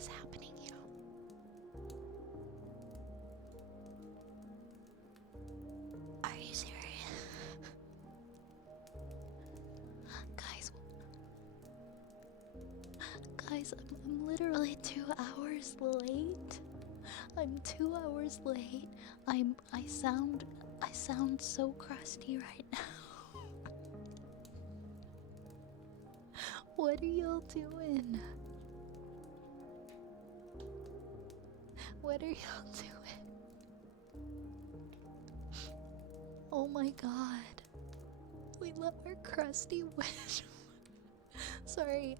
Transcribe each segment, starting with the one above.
is happening here? Are you serious? Guys, I'm literally 2 hours late. I'm 2 hours late. I sound so crusty right now. What are y'all doing? What are y'all doing? Oh my god. We love our crusty wish. Sorry,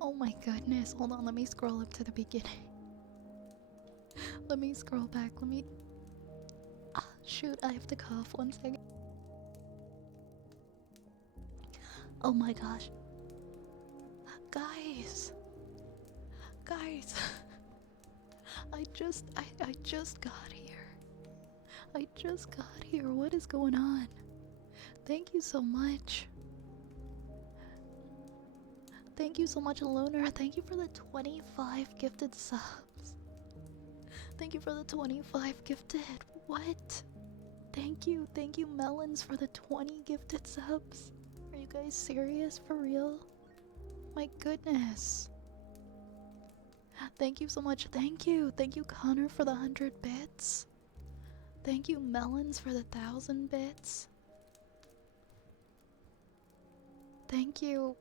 oh my goodness. Hold on, let me scroll up to the beginning. Let me scroll back. Let me. Ah, shoot, I have to cough. 1 second. Oh my gosh. Guys. Guys. I just got here. I just got here. What is going on? Thank you so much. Thank you so much, Lunar. Thank you for the 25 gifted subs. Thank you for the 25 gifted. What? Thank you, Melons, for the 20 gifted subs. Are you guys serious? For real? My goodness. Thank you so much. Thank you, Connor, for the 100 bits. Thank you, Melons, for the 1,000 bits. Thank you,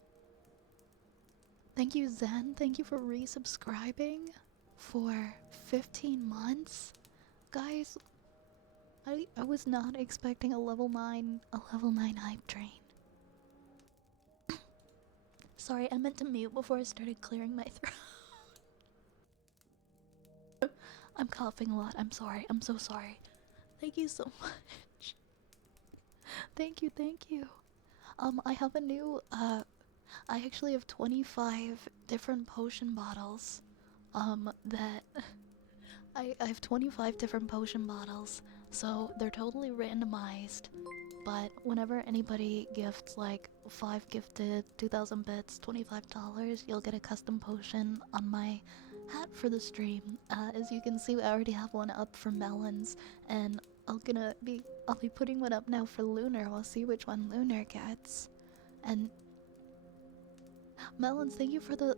Zen. Thank you for resubscribing for 15 months. Guys, I was not expecting a level 9 hype train. Sorry, I meant to mute before I started clearing my throat. I'm coughing a lot. I'm sorry. I'm so sorry. Thank you so much. Thank you. I have a new, I actually have 25 different potion bottles. That I have 25 different potion bottles, so they're totally randomized. But whenever anybody gifts like 5 gifted, 2,000 bits, $25, you'll get a custom potion on my hat for the stream. As you can see, I already have one up for Melons, and I'll be putting one up now for Lunar. We'll see which one Lunar gets. And Melons, thank you for the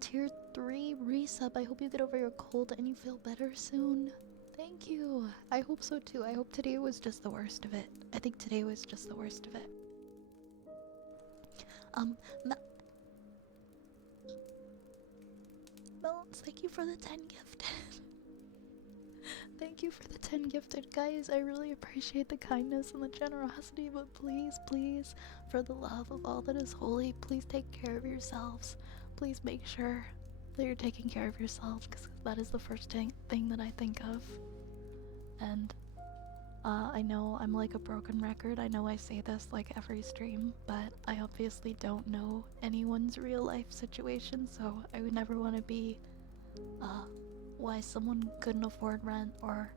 tier 3 resub. I hope you get over your cold and you feel better soon. Thank you. I hope so too. I hope today was just the worst of it. I think today was just the worst of it. Melons, thank you for the 10 gifted. Thank you for the 10 gifted, guys. I really appreciate the kindness and the generosity, but please, for the love of all that is holy, please take care of yourselves. Please make sure that you're taking care of yourselves, because that is the first thing that I think of. And I know I'm like a broken record. I know I say this like every stream, but I obviously don't know anyone's real life situation, so I would never want to be why someone couldn't afford rent or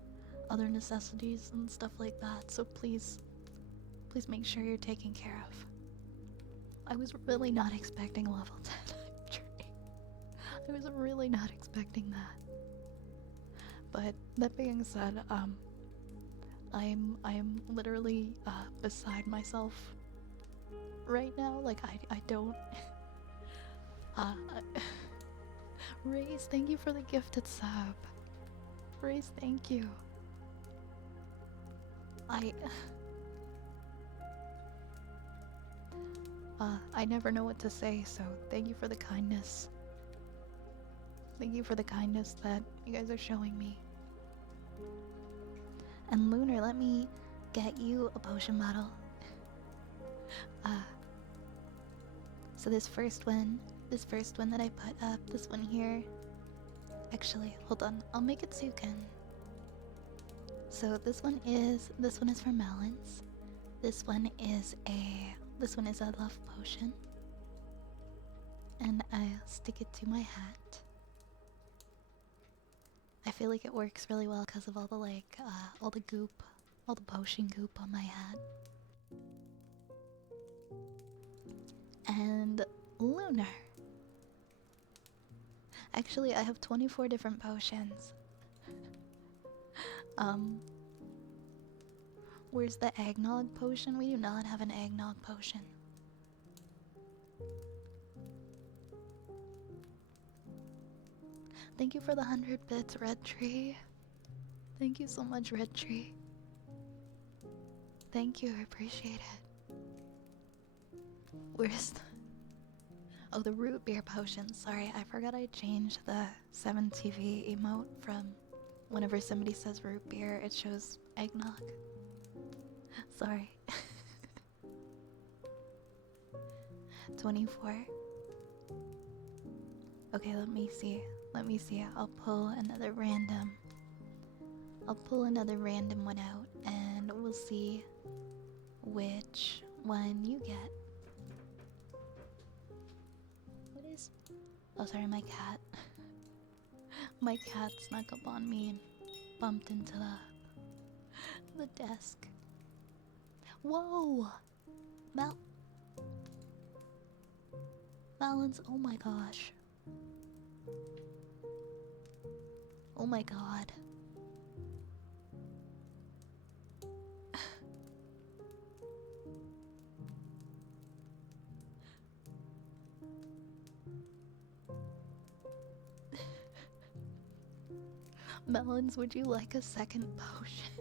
other necessities and stuff like that. So please make sure you're taken care of. I was really not expecting a level 10 tree. I was really not expecting that. But that being said, I'm literally beside myself right now. Like I don't Raze, thank you for the gifted sub. Raze, thank you. I never know what to say, so thank you for the kindness. Thank you for the kindness that you guys are showing me. And Lunar, let me get you a potion bottle. So this first one that I put up, this one here. Actually, hold on, I'll make it so you can. So this one is for Melons. This one is a love potion. And I'll stick it to my hat. I feel like it works really well because of all the all the goop, all the potion goop on my hat. And Lunar. Actually, I have 24 different potions. Where's the eggnog potion? We do not have an eggnog potion. Thank you for the 100 bits, Red Tree. Thank you so much, Red Tree. Thank you, I appreciate it. Where's the... Oh, the root beer potion. Sorry, I forgot I changed the 7TV emote from whenever somebody says root beer, it shows eggnog. Sorry. 24. Okay, let me see. Let me see. I'll pull another random. I'll pull another random one out and we'll see which one you get. What is... Oh, sorry, my cat. My cat snuck up on me and bumped into the desk. Whoa! Balance, oh my gosh. Oh my god. Melons, would you like a second potion?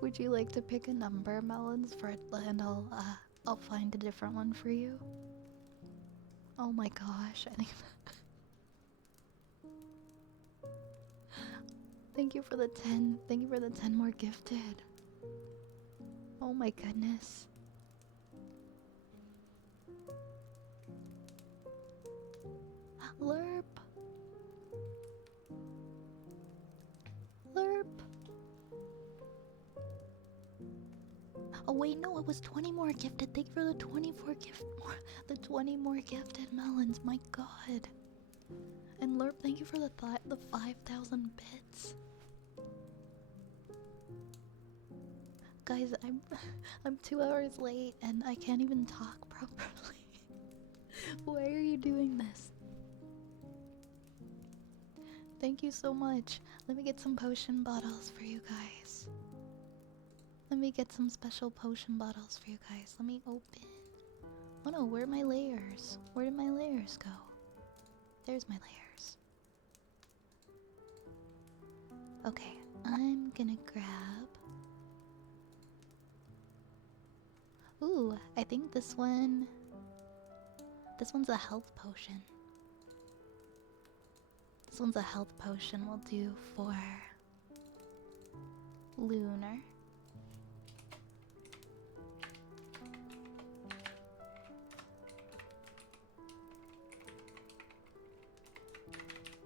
Would you like to pick a number, Melons, for it, and I'll find a different one for you. Oh my gosh, I think Thank you for the 10. Thank you for the 10 more gifted. Oh my goodness. Lerp. Lerp. Oh wait, no, it was 20 more gifted. Thank you for the 24 the 20 more gifted melons. My god. And Lerp, thank you for the 5,000 bits. Guys, I'm 2 hours late and I can't even talk properly. Why are you doing this? Thank you so much. Let me get some potion bottles for you guys. Let me get some special potion bottles for you guys. Let me open. Oh no, where are my layers? Where did my layers go? There's my layers. Okay, I'm gonna grab... Ooh, I think this one's a health potion. This one's a health potion we'll do for Lunar.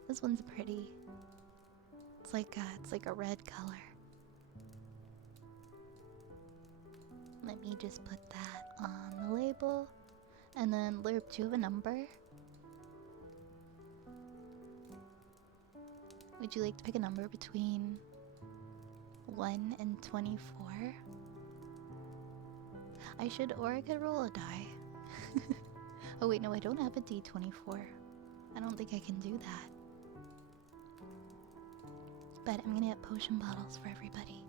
This one's pretty. It's like a red color. Let me just put that on the label. And then Lerp, do you have a number? Would you like to pick a number between 1 and 24? I should, or I could roll a die. Oh wait, no, I don't have a D24. I don't think I can do that. But I'm gonna get potion bottles for everybody.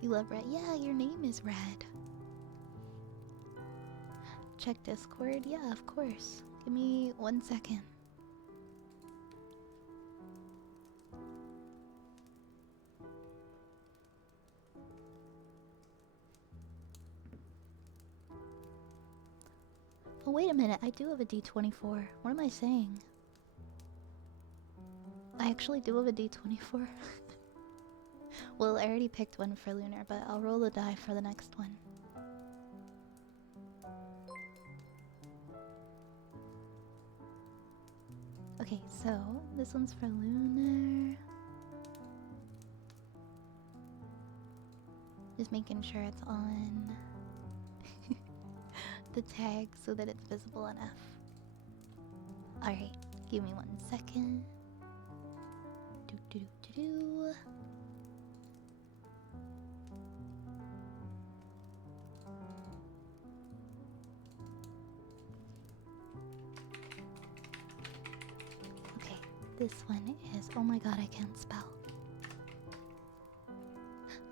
You love red? Yeah, your name is Red. Check Discord? Yeah, of course. Give me 1 second. Oh, wait a minute. I do have a D24. What am I saying? I actually do have a D24. Well, I already picked one for Lunar, but I'll roll the die for the next one. Okay, so this one's for Lunar. Just making sure it's on the tag so that it's visible enough. Alright, give me 1 second. Do. This one is, oh my god, I can't spell.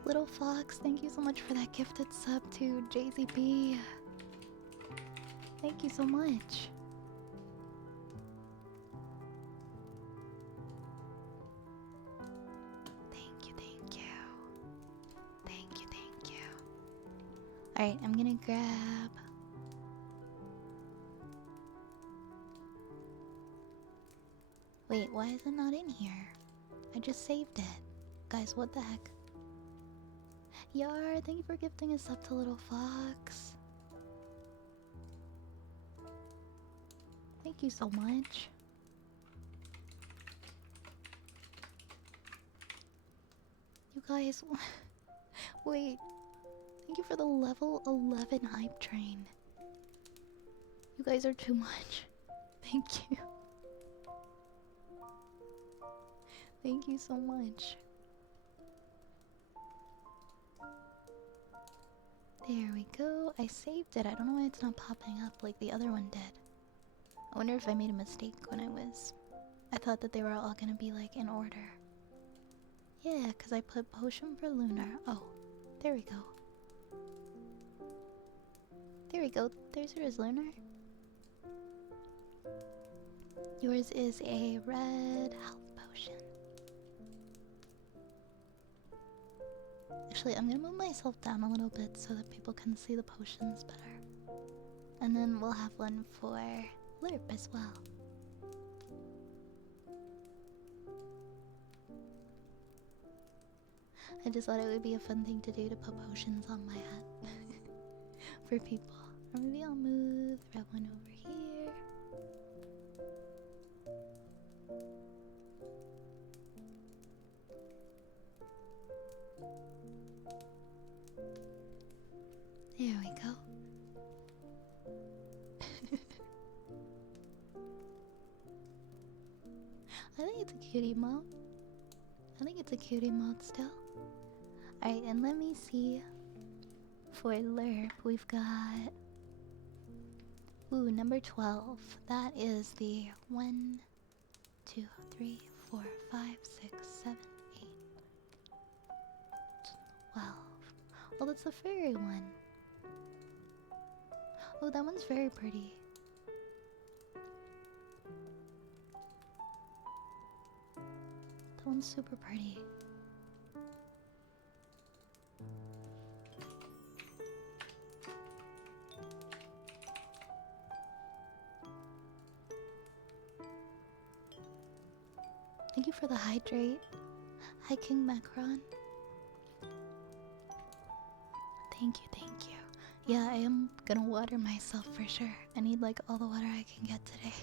Little Fox, thank you so much for that gifted sub to JZB. Thank you so much. Thank you, thank you. Thank you, thank you. Alright, I'm gonna grab... Wait, why is it not in here? I just saved it. Guys, what the heck? Yar, thank you for gifting us up to Little Fox. Thank you so much. You guys, wait. Thank you for the level 11 hype train. You guys are too much. Thank you. Thank you so much. There we go. I saved it. I don't know why it's not popping up like the other one did. I wonder if I made a mistake when I thought that they were all gonna be like in order. Yeah, because I put potion for Lunar. Oh, there we go. There we go. There's yours, Lunar. Yours is a red health potion. Actually, I'm gonna move myself down a little bit so that people can see the potions better. And then we'll have one for Lerp as well. I just thought it would be a fun thing to do to put potions on my hat for people. Or maybe I'll move the red one over here. There we go. I think it's a cutie mode. I think it's a cutie mode still. Alright, and let me see. For Lerp, we've got... Ooh, number 12. That is the 1, 2, 3, 4, 5, 6, 7, 8, 12. Well, that's the fairy one. Oh, that one's very pretty. That one's super pretty. Thank you for the hydrate. Hi, King Macron. Thank you, thank you. Yeah, I am gonna water myself for sure. I need like all the water I can get today.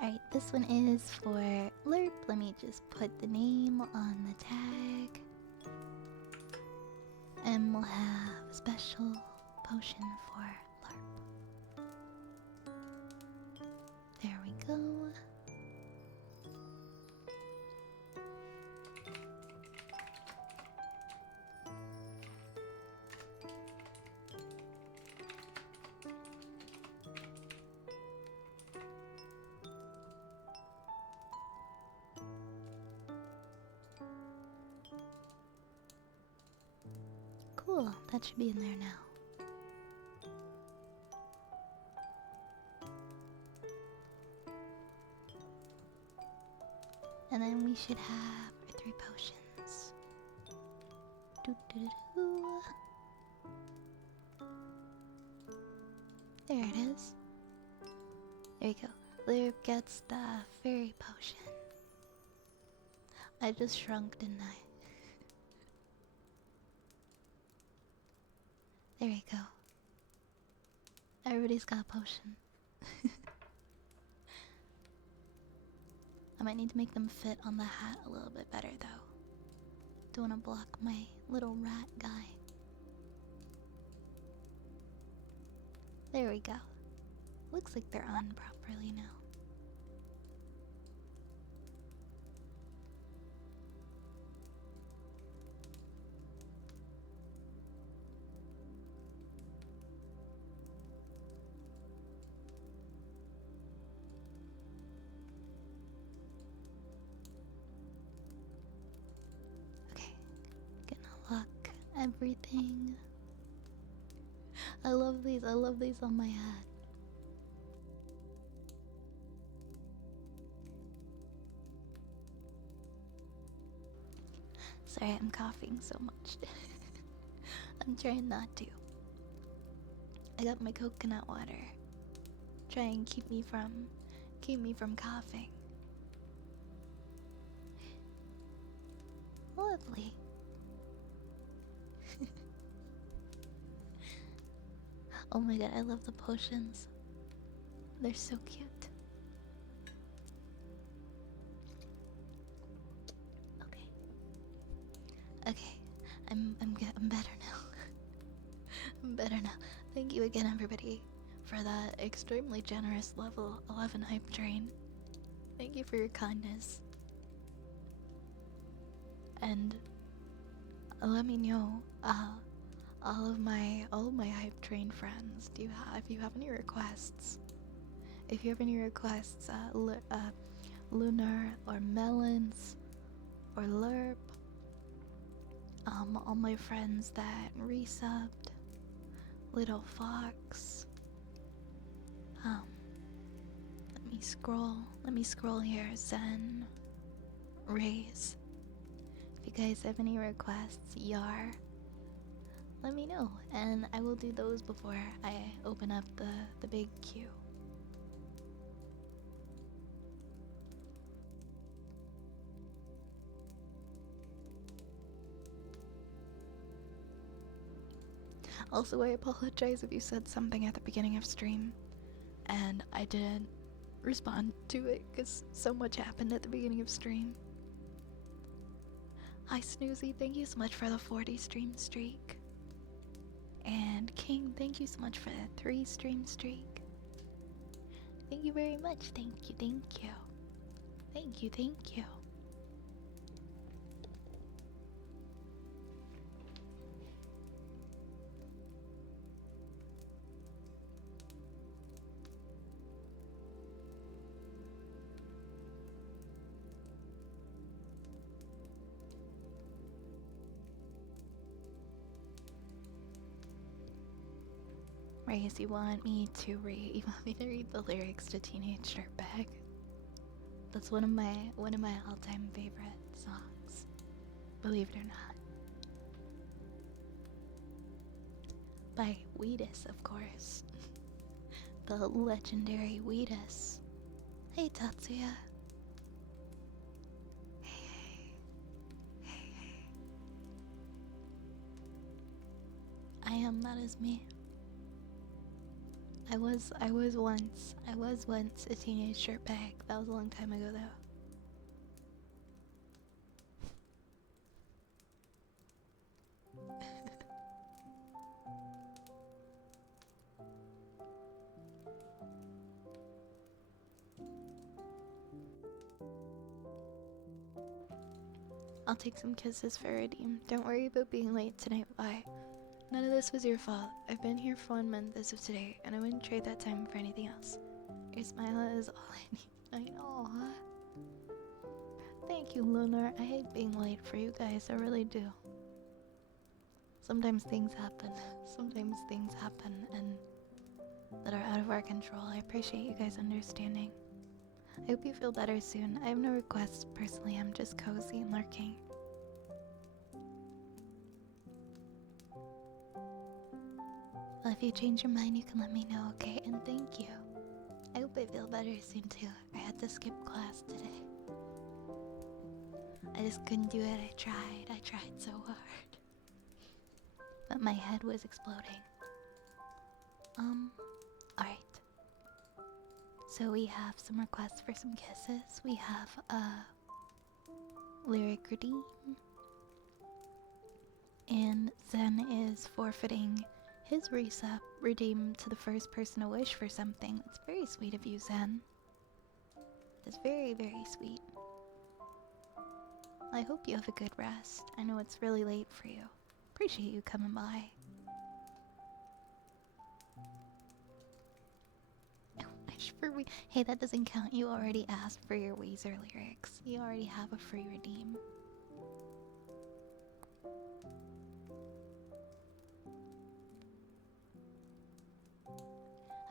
Alright, this one is for Lerp. Let me just put the name on the tag. And we'll have a special potion for Lerp. There we go. Cool, that should be in there now. And then we should have our 3 potions. Doo -doo -doo -doo. There it is. There you go. Lerp gets the fairy potion. I just shrunk, didn't I? There you go. Everybody's got a potion. I might need to make them fit on the hat a little bit better though. Don't want to block my little rat guy. There we go. Looks like they're on properly now. everything. I love these on my hat. Sorry, I'm coughing so much. I'm trying not to. I got my coconut water. Try and keep me from coughing. Lovely. Oh my god, I love the potions. They're so cute. Okay. Okay. I'm better now. I'm better now. Thank you again, everybody, for that extremely generous level 11 hype train. Thank you for your kindness. And let me know, all of my hype train friends. If you have any requests? If you have any requests, Lunar or Melons or Lerp, all my friends that resubbed, Little Fox. Let me scroll here. Zen, Raise. If you guys have any requests, Yar, let me know, and I will do those before I open up the big queue. Also, I apologize if you said something at the beginning of stream and I didn't respond to it because so much happened at the beginning of stream. Hi Snoozy, thank you so much for the 40 stream streak. And King, thank you so much for the 3 stream streak. Thank you very much. Thank you, thank you. Thank you, thank you. Raise, you want me to read the lyrics to Teenage Dirtbag? That's one of my all-time favorite songs. Believe it or not. By Weedus, of course. The legendary Weedus. Hey Tatsuya. Hey. I am, that is me. I was once a teenage dirtbag. That was a long time ago though. I'll take some kisses for Redeem. Don't worry about being late tonight, bye. None of this was your fault. I've been here for 1 month as of today, and I wouldn't trade that time for anything else. Your smile is all I need. Aw. Thank you, Lunar. I hate being late for you guys, I really do. Sometimes things happen. Sometimes things happen and that are out of our control. I appreciate you guys understanding. I hope you feel better soon. I have no requests personally, I'm just cozy and lurking. Well, if you change your mind, you can let me know, okay? And thank you. I hope I feel better soon too. I had to skip class today. I just couldn't do it. I tried so hard. But my head was exploding. Alright. So we have some requests for some kisses. We have Lyric Redeem. And Zen is forfeiting his resub redeem to the first person to wish for something. It's very sweet of you, Zen. It's very, very sweet. I hope you have a good rest. I know it's really late for you. Appreciate you coming by. Wish for Hey, that doesn't count. You already asked for your Weezer lyrics. You already have a free redeem.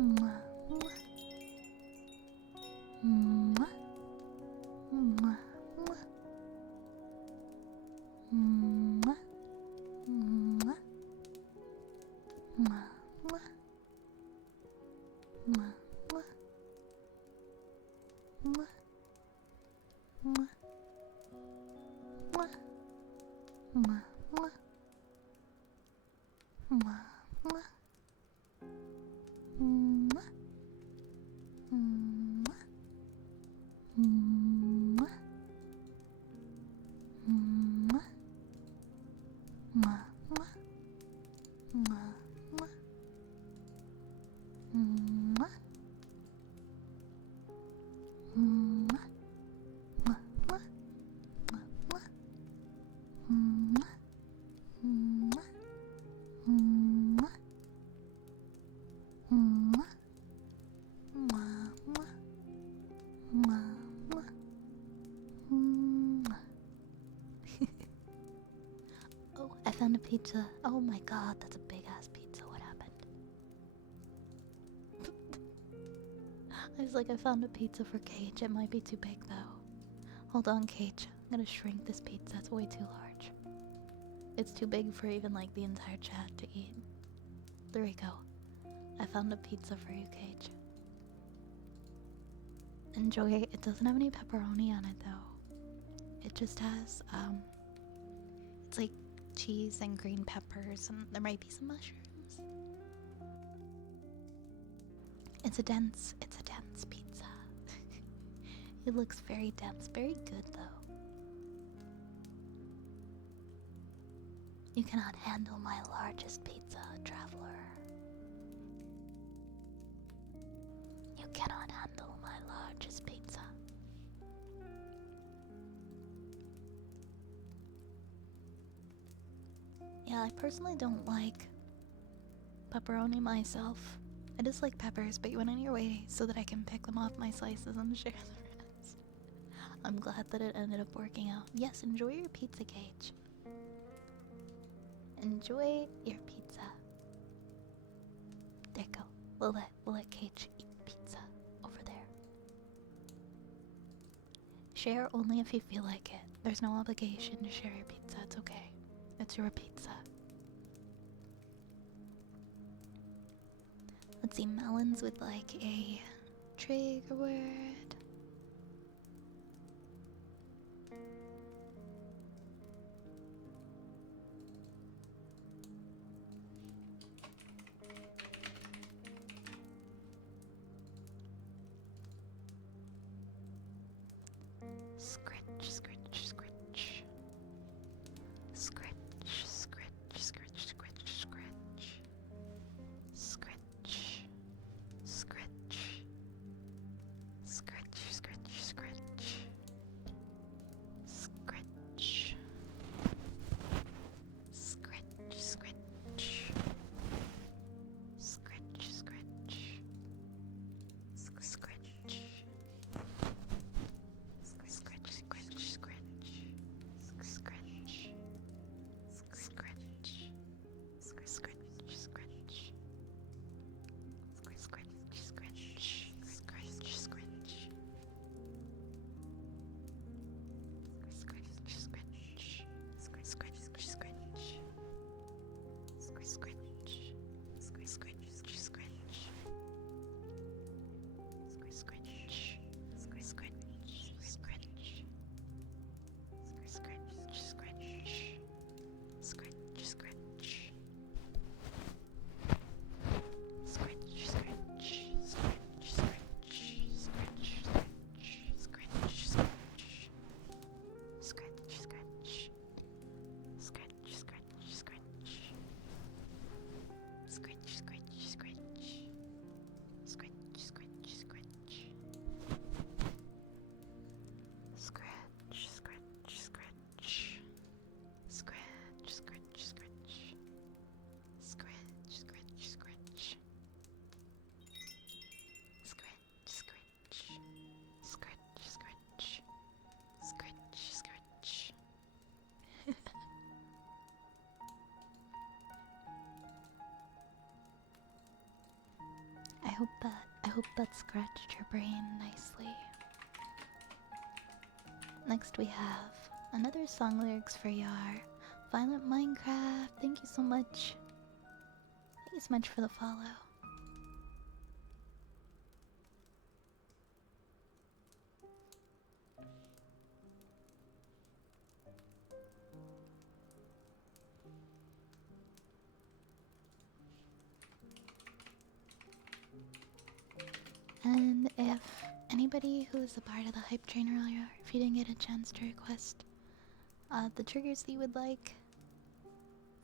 Mwah, mwah. Mwah. Mwah, mwah. Mwah. Mwah. Mwah, mwah. Mwah, mwah. Mwah. Mwah. Mwah. Mwah, mwah. Mwah, mwah. Mwah. Mwah. Mwah. Mwah. Mwah, mwah. Mwah, mwah. Mwah. Mwah. Mwah, mwah. Mwah, mwah. Mwah. Mwah. Mwah. Mwah. Mwah, mwah. Mwah, mwah. Mwah. Oh, I found a pizza. Oh my god, that's a big ass pizza. What happened? I was like, I found a pizza for Cage. It might be too big though. Hold on, Cage. I'm gonna shrink this pizza. It's way too large. It's too big for even like the entire chat to eat. There we go. I found a pizza for you, Cage. Enjoy it. It doesn't have any pepperoni on it though. It just has it's like cheese and green peppers, and there might be some mushrooms. It's a dense pizza. It looks very dense, very good though. You cannot handle my largest pizza, traveler. You cannot handle my largest pizza. Yeah, I personally don't like pepperoni myself. I just like peppers, but you went on your way so that I can pick them off my slices and share the rest. I'm glad that it ended up working out. Yes, enjoy your pizza, Cage. Enjoy your pizza. There you go. We'll let Cage eat pizza over there. Share only if you feel like it. There's no obligation to share your pizza. It's okay. It's your pizza. Let's see, melons with like a trigger word. Scritch, scritch, scritch. Scritch, scritch, scritch, scritch, scritch. Scritch. Scritch. Scritch, scritch, scritch. Scritch. Scritch, scritch. Scritch, scritch. Scritch. Scratch, scratch, scratch. Scratch. Scratch. Scratch, scratch, scratch. Scratch, scratch, scratch. Scratch, scratch. Scratch, scratch. Scratch, scratch, scratch. Scratch, scratch. Scratch, scratch, scratch. Scratch, scratch. Scratch, scratch. Scratch. Scratch, scratch. Scratch, scratch. Scratch, scratch. Scratch, scratch. I hope that scratched your brain nicely. Next we have another song lyrics for Yar. Violent Minecraft, thank you so much. Thank you so much for the follow. And if anybody who was a part of the hype train earlier, if you didn't get a chance to request the triggers that you would like,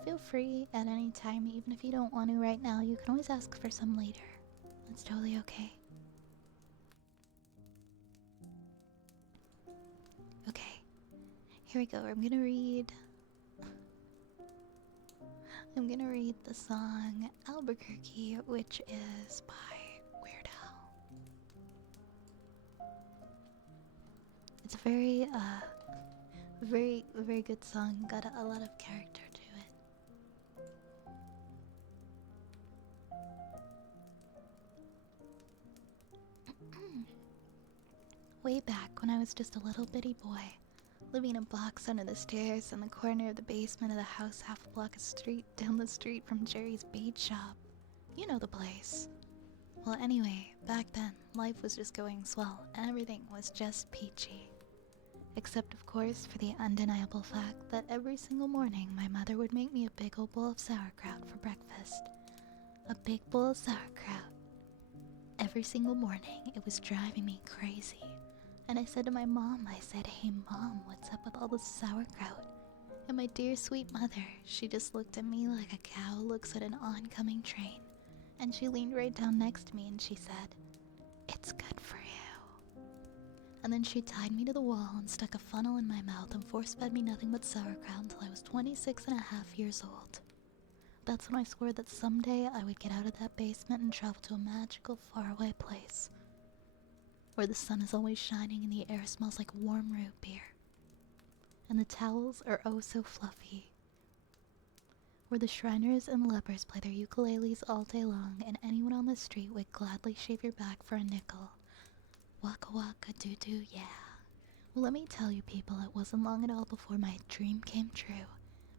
feel free at any time. Even if you don't want to right now, you can always ask for some later. That's totally okay. Okay, here we go. I'm gonna read the song Albuquerque, which is by Weird Al. It's a very very good song. Got a lot of character to it. Way back when I was just a little bitty boy, living in a box under the stairs in the corner of the basement of the house half a block of street down the street from Jerry's bait shop. You know the place. Well, anyway, back then, life was just going swell and everything was just peachy. Except, of course, for the undeniable fact that every single morning my mother would make me a big old bowl of sauerkraut for breakfast. A big bowl of sauerkraut. Every single morning, it was driving me crazy. And I said to my mom, hey Mom, what's up with all this sauerkraut? And my dear sweet mother, she just looked at me like a cow looks at an oncoming train. And she leaned right down next to me and she said, "It's good for you." And then she tied me to the wall and stuck a funnel in my mouth and force-fed me nothing but sauerkraut until I was 26 and a half years old. That's when I swore that someday I would get out of that basement and travel to a magical, faraway place where the sun is always shining and the air smells like warm root beer. And the towels are oh so fluffy. Where the Shriners and lepers play their ukuleles all day long and anyone on the street would gladly shave your back for a nickel. Waka waka doo doo, yeah. Well, let me tell you people, it wasn't long at all before my dream came true.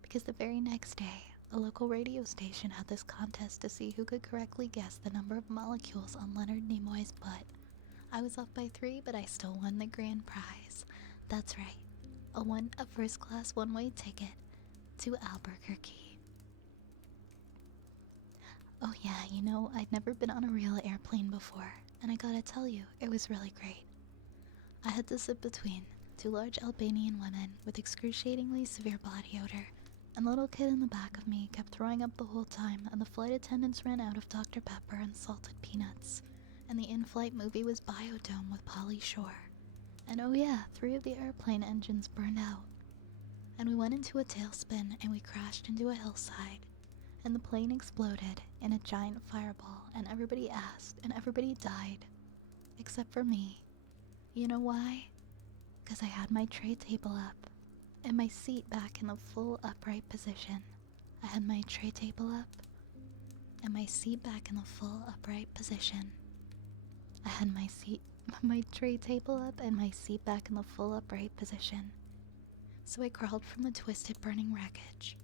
Because the very next day, a local radio station had this contest to see who could correctly guess the number of molecules on Leonard Nimoy's butt. I was off by 3, but I still won the grand prize. That's right, I won a first-class one-way ticket to Albuquerque. Oh yeah, you know, I'd never been on a real airplane before, and I gotta tell you, it was really great. I had to sit between 2 large Albanian women with excruciatingly severe body odor, and the little kid in the back of me kept throwing up the whole time, and the flight attendants ran out of Dr. Pepper and salted peanuts. And the in-flight movie was Biodome with Pauly Shore. And oh yeah, 3 of the airplane engines burned out. And we went into a tailspin and we crashed into a hillside. And the plane exploded in a giant fireball and everybody asked and everybody died. Except for me. You know why? Because I had my tray table up and my seat back in the full upright position. I had my tray table up and my seat back in the full upright position. I had my tray table up and my seat back in the full upright position. So I crawled from the twisted burning wreckage.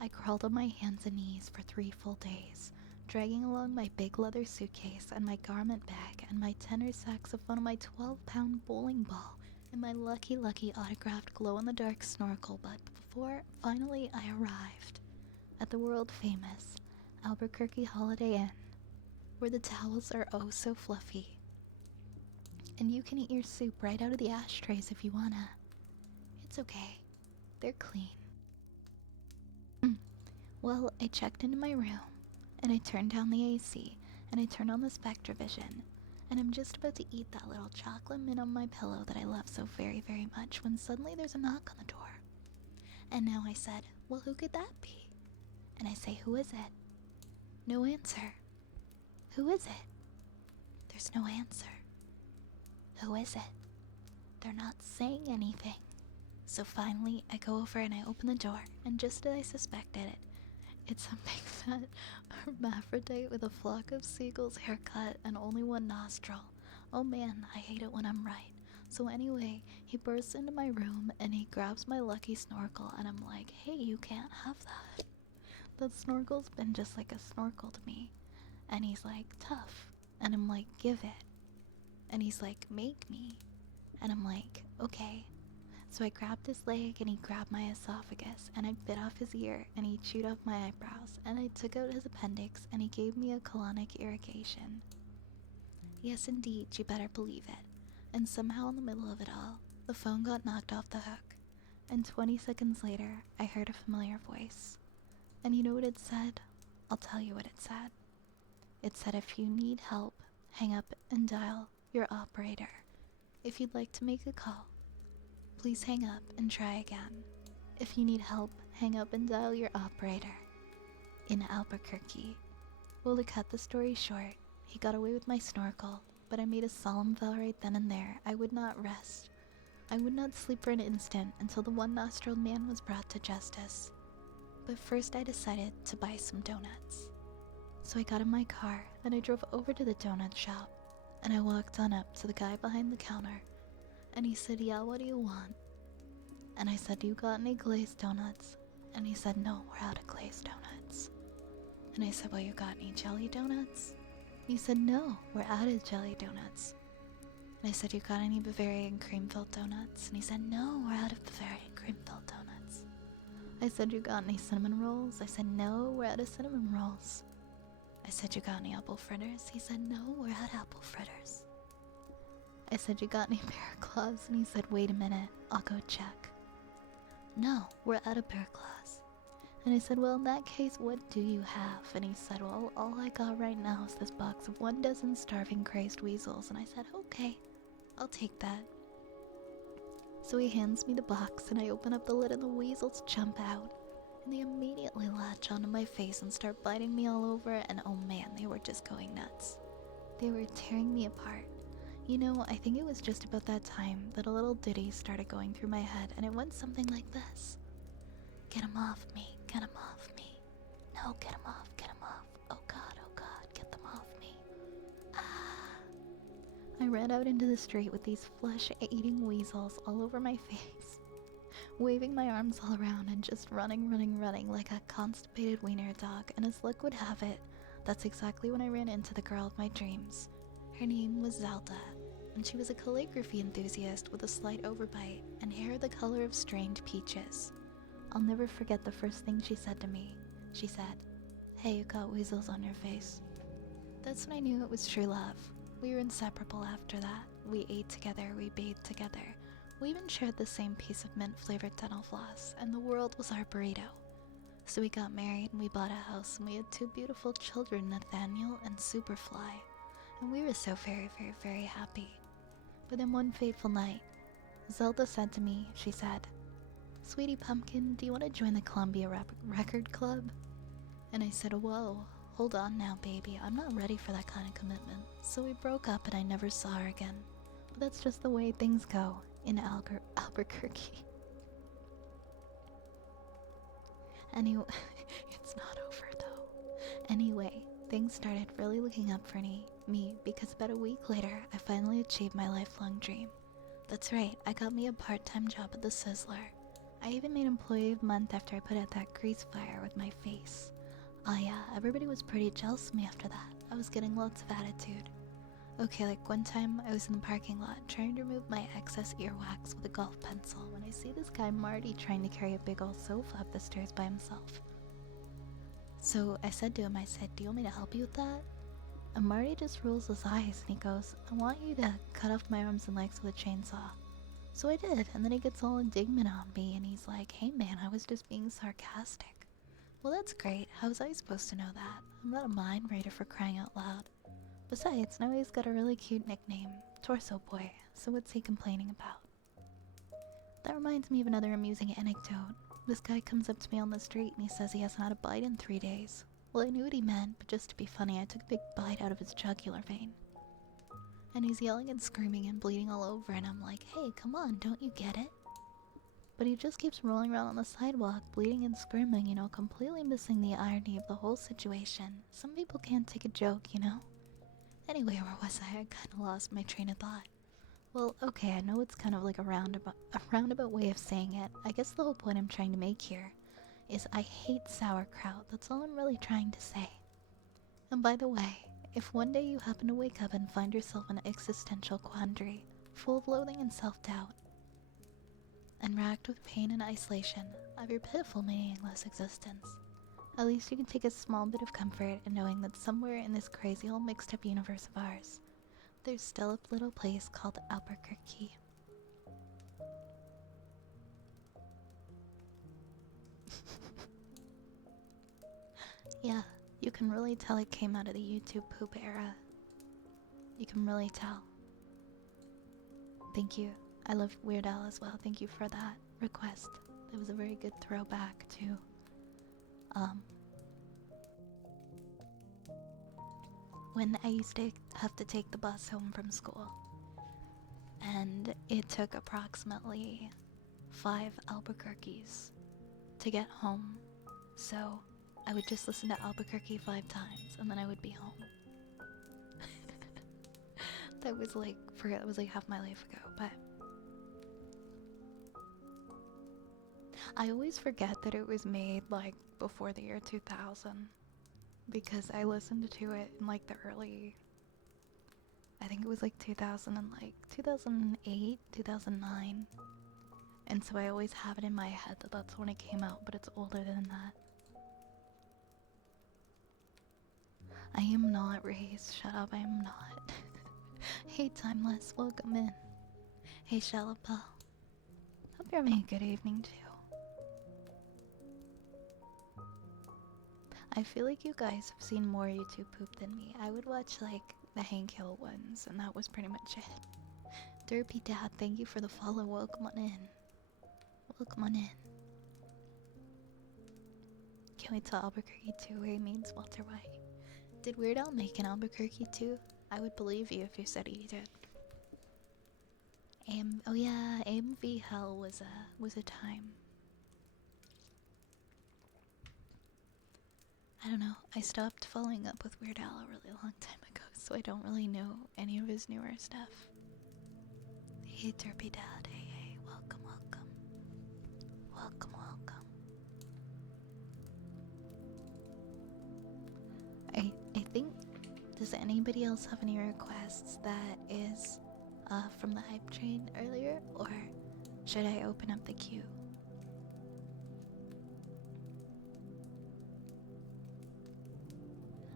I crawled on my hands and knees for 3 full days, dragging along my big leather suitcase and my garment bag and my tenor saxophone and my 12-pound bowling ball and my lucky autographed glow-in-the-dark snorkel, but before finally I arrived at the world-famous Albuquerque Holiday Inn, where the towels are oh so fluffy. And you can eat your soup right out of the ashtrays if you wanna. It's okay. They're clean. Well, I checked into my room, and I turned down the AC, and I turned on the Spectravision, and I'm just about to eat that little chocolate mint on my pillow that I love so very, very much when suddenly there's a knock on the door. And now I said, well, who could that be? And I say, who is it? No answer. Who is it? There's no answer. Who is it? They're not saying anything. So finally, I go over and I open the door, and just as I suspected it, It's a big fat hermaphrodite with a flock of seagulls haircut and only one nostril. Oh man, I hate it when I'm right. So anyway, he bursts into my room and he grabs my lucky snorkel and I'm like, hey, you can't have that. That snorkel's been just like a snorkel to me. And he's like, tough. And I'm like, give it. And he's like, make me. And I'm like, okay. So I grabbed his leg and he grabbed my esophagus and I bit off his ear and he chewed off my eyebrows and I took out his appendix and he gave me a colonic irrigation. Yes, indeed, you better believe it. And somehow in the middle of it all, the phone got knocked off the hook. And 20 seconds later, I heard a familiar voice. And you know what it said? I'll tell you what it said. It said if you need help, hang up and dial your operator. If you'd like to make a call, please hang up and try again. If you need help, hang up and dial your operator. In Albuquerque. Well, to cut the story short, he got away with my snorkel, but I made a solemn vow right then and there I would not rest. I would not sleep for an instant until the one-nostrilled man was brought to justice. But first I decided to buy some donuts. So I got in my car and I drove over to the donut shop and I walked on up to the guy behind the counter and he said, yeah, what do you want? And I said, you got any glazed donuts? And he said, no, we're out of glazed donuts. And I said, well, you got any jelly donuts? He said, no, we're out of jelly donuts. And I said, you got any Bavarian cream-filled donuts? And he said, no, we're out of Bavarian cream-filled donuts. I said, you got any cinnamon rolls? I said, no, we're out of cinnamon rolls. I said, you got any apple fritters? He said, no, we're out of apple fritters. I said, you got any bear claws? And he said, wait a minute, I'll go check. No, we're out of bear claws. And I said, well, in that case, what do you have? And he said, well, all I got right now is this box of 12 starving crazed weasels. And I said, okay, I'll take that. So he hands me the box and I open up the lid and the weasels jump out. And they immediately latch onto my face and start biting me all over, and oh man, they were just going nuts. They were tearing me apart. You know, I think it was just about that time that a little ditty started going through my head, and it went something like this. Get him off me, get him off me. No, get him off, get him off. Oh God, get them off me. Ah. I ran out into the street with these flesh-eating weasels all over my face, waving my arms all around and just running like a constipated wiener dog. And as luck would have it, that's exactly when I ran into the girl of my dreams. Her name was Zelda, and she was a calligraphy enthusiast with a slight overbite and hair the color of strained peaches. I'll never forget the first thing she said to me. She said, hey, you got weasels on your face. That's when I knew it was true love. We were inseparable after that. We ate together, we bathed together. We even shared the same piece of mint-flavored dental floss, and the world was our burrito. So we got married and we bought a house and we had 2 beautiful children, Nathaniel and Superfly. And we were so very happy. But then one fateful night, Zelda said to me, she said, Sweetie Pumpkin, do you want to join the Columbia Record Club? And I said, whoa, hold on now, baby, I'm not ready for that kind of commitment. So we broke up and I never saw her again. But that's just the way things go in Albuquerque. Anyway, it's not over though. Anyway, things started really looking up for me because about a week later, I finally achieved my lifelong dream. That's right, I got me a part-time job at the Sizzler. I even made Employee of the Month after I put out that grease fire with my face. Oh yeah, everybody was pretty jealous of me after that. I was getting lots of attitude. Okay, like one time I was in the parking lot trying to remove my excess earwax with a golf pencil when I see this guy Marty trying to carry a big old sofa up the stairs by himself. So I said to him, I said, do you want me to help you with that? And Marty just rolls his eyes and he goes, I want you to cut off my arms and legs with a chainsaw. So I did, and then he gets all indignant on me and he's like, hey man, I was just being sarcastic. Well, that's great. How was I supposed to know that? I'm not a mind reader for crying out loud. Besides, now he's got a really cute nickname, Torso Boy, so what's he complaining about? That reminds me of another amusing anecdote. This guy comes up to me on the street and he says he hasn't had a bite in 3 days. Well, I knew what he meant, but just to be funny, I took a big bite out of his jugular vein. And he's yelling and screaming and bleeding all over, and I'm like, hey, come on, don't you get it? But he just keeps rolling around on the sidewalk, bleeding and screaming, you know, completely missing the irony of the whole situation. Some people can't take a joke, you know? Anyway, where was I? I kinda lost my train of thought. Well, okay, I know it's kind of like a roundabout way of saying it. I guess the whole point I'm trying to make here is I hate sauerkraut. That's all I'm really trying to say. And by the way, if one day you happen to wake up and find yourself in an existential quandary, full of loathing and self-doubt, and racked with pain and isolation of your pitiful, meaningless existence, at least you can take a small bit of comfort in knowing that somewhere in this crazy old mixed-up universe of ours, there's still a little place called Albuquerque. Yeah, you can really tell it came out of the YouTube poop era. You can really tell. Thank you. I love Weird Al as well. Thank you for that request. That was a very good throwback to when I used to have to take the bus home from school. And it took approximately 5 Albuquerques to get home. So I would just listen to Albuquerque 5 times and then I would be home. That was like, it was like half my life ago, but I always forget that it was made like before the year 2000 because I listened to it in like the early, I think it was like 2000 and like 2008, 2009. And so I always have it in my head that that's when it came out, but it's older than that. I am not raised. Shut up, I am not. Hey Timeless, welcome in. Hey Shalapa. Hope you're having a good evening too. I feel like you guys have seen more YouTube poop than me. I would watch like the Hank Hill ones and that was pretty much it. Derpy Dad, thank you for the follow. Welcome on in. Welcome on in. Can't wait till Albuquerque 2 where he means Walter White. Did Weird Al make an Albuquerque 2? I would believe you if you said he did. Oh yeah, AMV Hell was a time. I don't know, I stopped following up with Weird Al a really long time ago, so I don't really know any of his newer stuff. Hey Derpy Dad, hey, welcome, welcome. Welcome, welcome. I think, does anybody else have any requests that is from the hype train earlier, or should I open up the queue?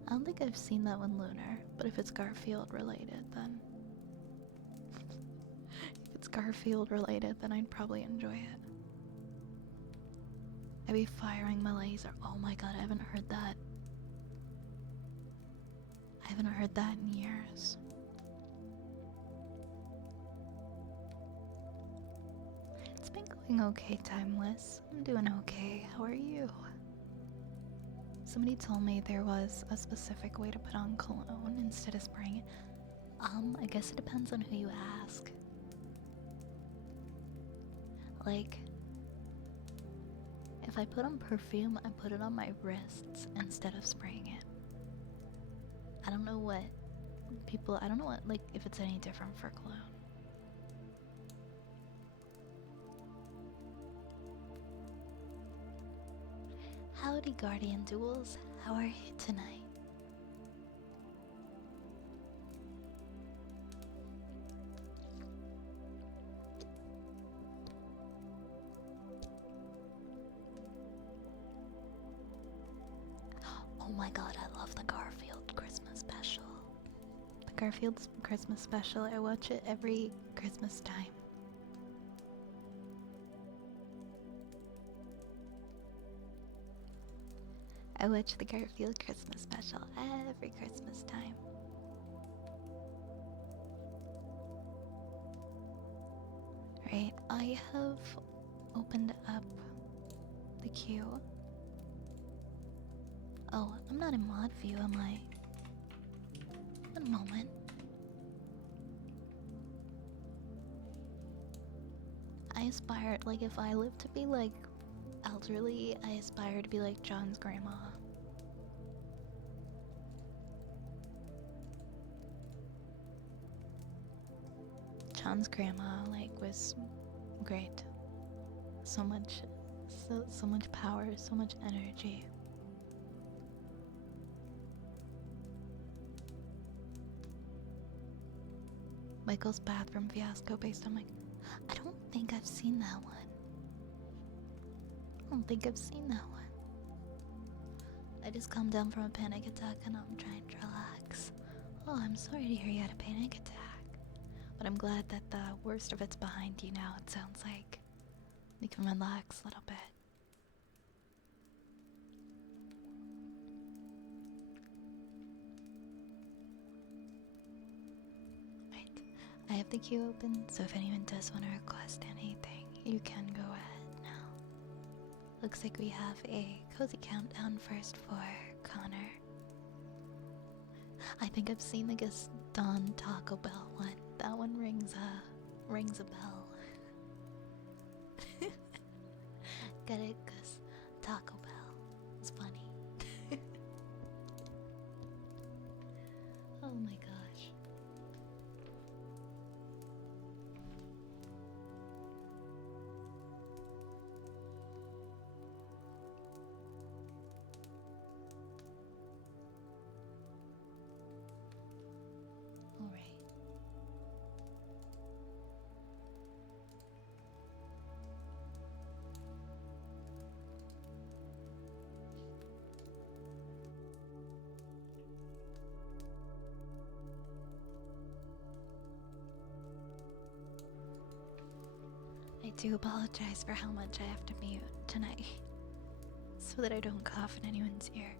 I don't think I've seen that one, Lunar, but if it's Garfield related, then if it's Garfield related, then I'd probably enjoy it. I'd be firing my laser. Oh my god, I haven't heard that. I haven't heard that in years. It's been going okay, Timeless. I'm doing okay. How are you? Somebody told me there was a specific way to put on cologne instead of spraying it. I guess it depends on who you ask. Like, if I put on perfume, I put it on my wrists instead of spraying it. I don't know what people, I don't know what, like, if it's any different for cologne. Howdy, Guardian Duels. How are you tonight? Oh my god, I love the Garfield Christmas special. The Garfield's Christmas special, I watch it every Christmas time. I watch the Garfield Christmas special every Christmas time. Right, I have opened up the queue. Oh, I'm not in mod view, am I? One moment. I aspire, like, if I live to be, like, elderly, I aspire to be like John's grandma. John's grandma, like, was great. So much, so much power, so much energy. Michael's bathroom fiasco based on I don't think I've seen that one. I don't think I've seen that one. I just come down from a panic attack and I'm trying to relax. Oh, I'm sorry to hear you had a panic attack. But I'm glad that the worst of it's behind you now, it sounds like. You can relax a little bit. Right. I have the queue open, so if anyone does want to request anything, you can go ahead now. Looks like we have a cozy countdown first for Connor. I think I've seen like a Don Taco Bell one. That one rings a bell. Get it? 'Cause Taco Bell is funny. Oh my gosh. All right. I do apologize for how much I have to mute tonight, so that I don't cough in anyone's ear.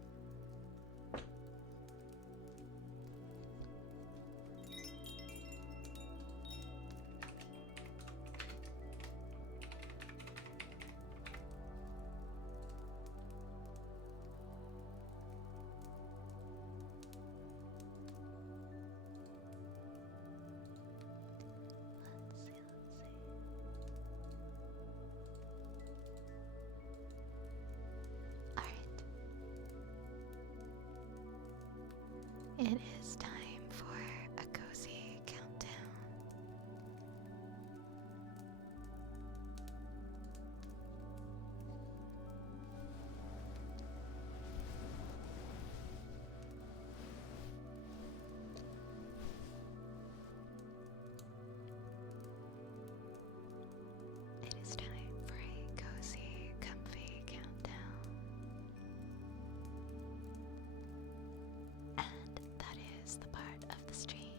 It is time for a cozy countdown. It is time for a cozy, comfy countdown. And that is the part of the stream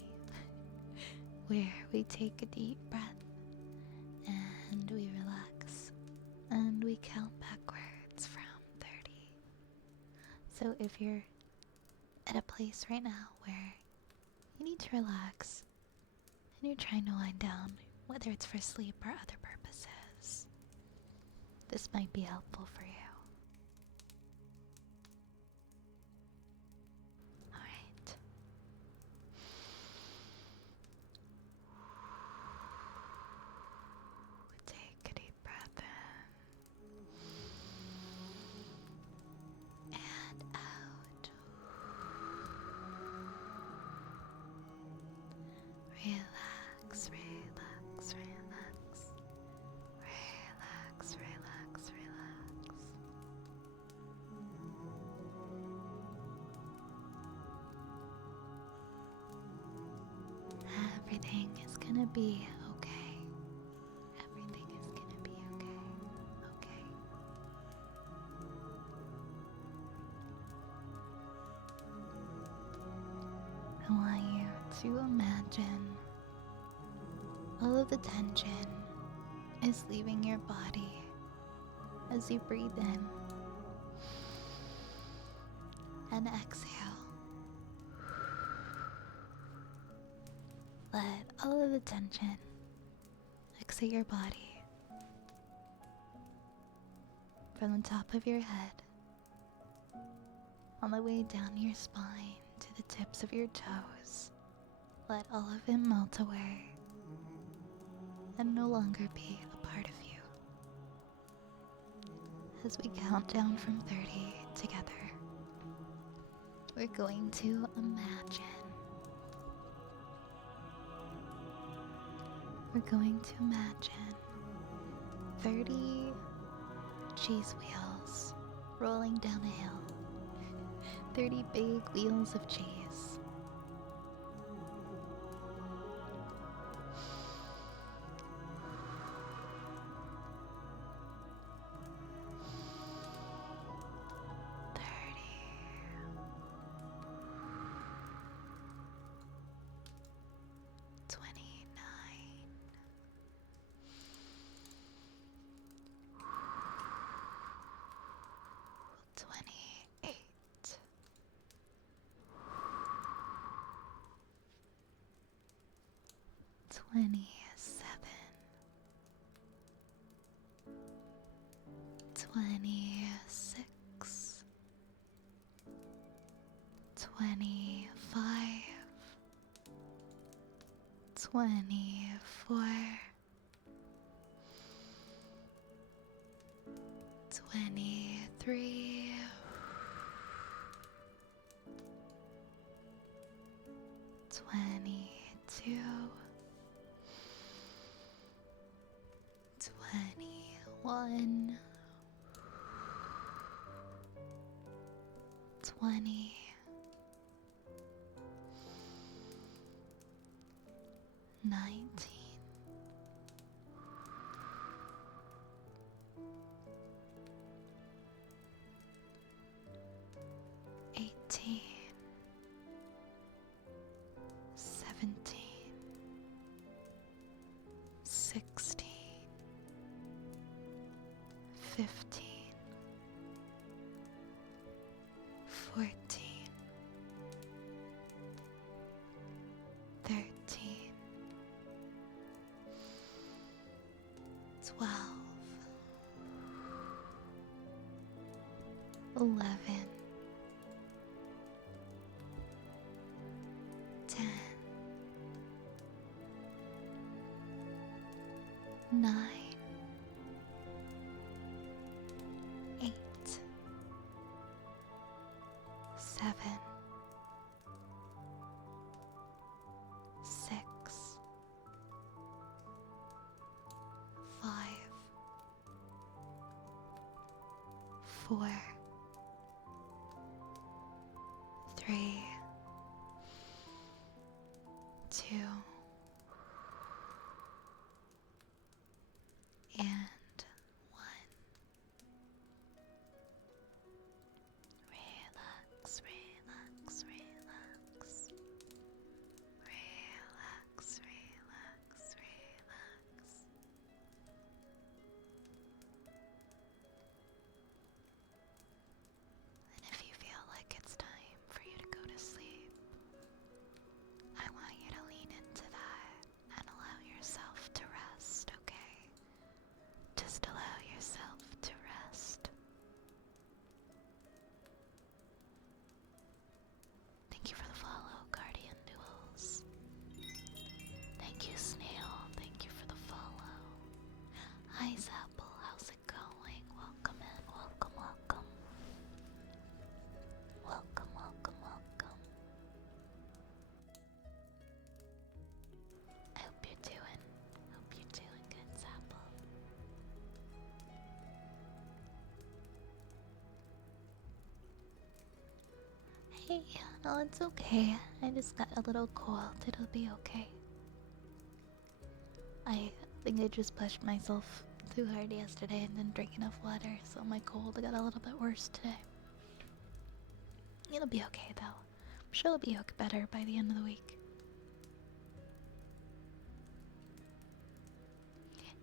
where we take a deep breath and we relax and we count backwards from 30. So if you're at a place right now where you need to relax and you're trying to wind down, whether it's for sleep or other purposes, this might be helpful for you. Alright. Take a deep breath in and out. Relax, relax, relax. Relax, relax, relax. Everything is gonna be okay. Everything is gonna be okay. Okay. I want you to imagine all of the tension is leaving your body as you breathe in and exhale. Let all of the tension exit your body from the top of your head on the way down your spine to the tips of your toes. Let all of it melt away and no longer be a part of you. as we count down from 30 together. We're going to imagine. We're going to imagine 30 cheese wheels rolling down a hill. 30 big wheels of cheese. One, 20, 19, 18, 17, 16, 15, 14, 13, 12, 11, 10, 9, 8, 7, 6, 5, 4, 3, 2, and 1. Relax, relax, relax. Relax, relax, relax. And if you feel like it's time for you to go to sleep, I want you to lean into that and allow yourself to rest, okay? Just allow yourself to rest. Thank you for the follow, Guardian Duels. Thank you, Snail. Thank you for the follow. Hi, Zapple. How's it going? Welcome in. Welcome, welcome. Welcome, welcome, welcome. I hope you're doing good, Zapple. Hey, no, it's okay. I just got a little cold. It'll be okay. I think I just pushed myself too hard yesterday and didn't drink enough water, so my cold got a little bit worse today. It'll be okay though. I'm sure it'll be better by the end of the week.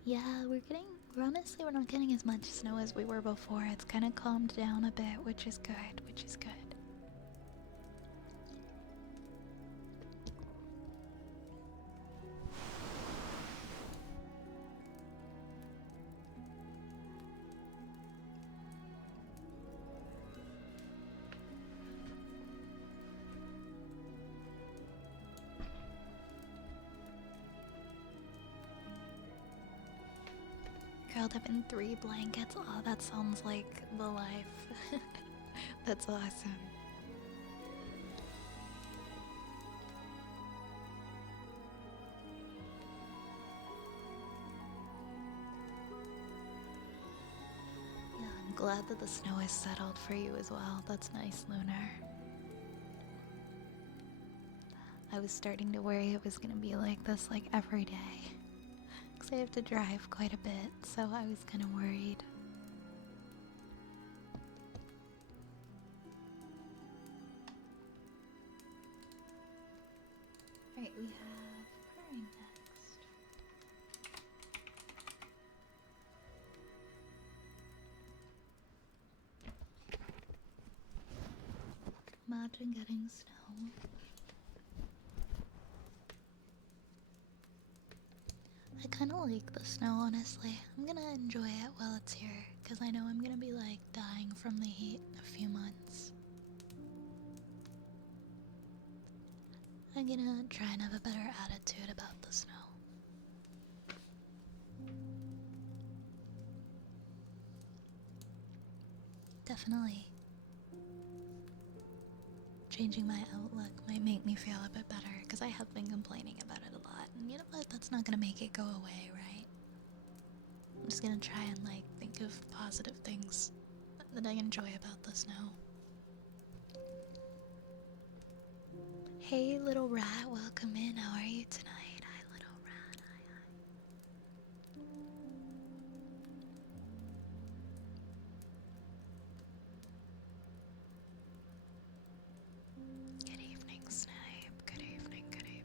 Yeah, honestly, we're not getting as much snow as we were before. It's kind of calmed down a bit, which is good, which is good. curled up in 3 blankets. Oh, that sounds like the life. That's awesome. Yeah, I'm glad that the snow is settled for you as well. That's nice, Lunar. I was starting to worry it was gonna be like this like every day. Because I have to drive quite a bit, so I was kind of worried. Alright, we have purring next. Imagine getting snow. I kind of like the snow, honestly. I'm gonna enjoy it while it's here, because I know I'm gonna be like dying from the heat in a few months. I'm gonna try and have a better attitude about the snow. Definitely. Changing my outlook might make me feel a bit better, because I have been complaining about it a lot. And you know what? That's not gonna make it go away, right? I'm just gonna try and like think of positive things that I enjoy about the snow. Hey little rat, welcome in. How are you tonight? Hi little rat. Hi, hi. Good evening, Snipe. Good evening, good evening.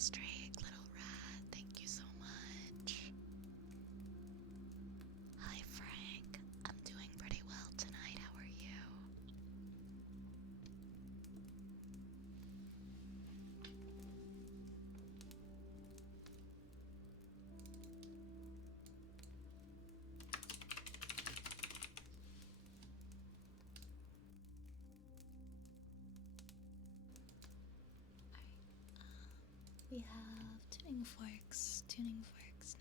streak, little rat. Thank you so much. Hi, Frank. I'm doing pretty well tonight. How are you? We have tuning forks next.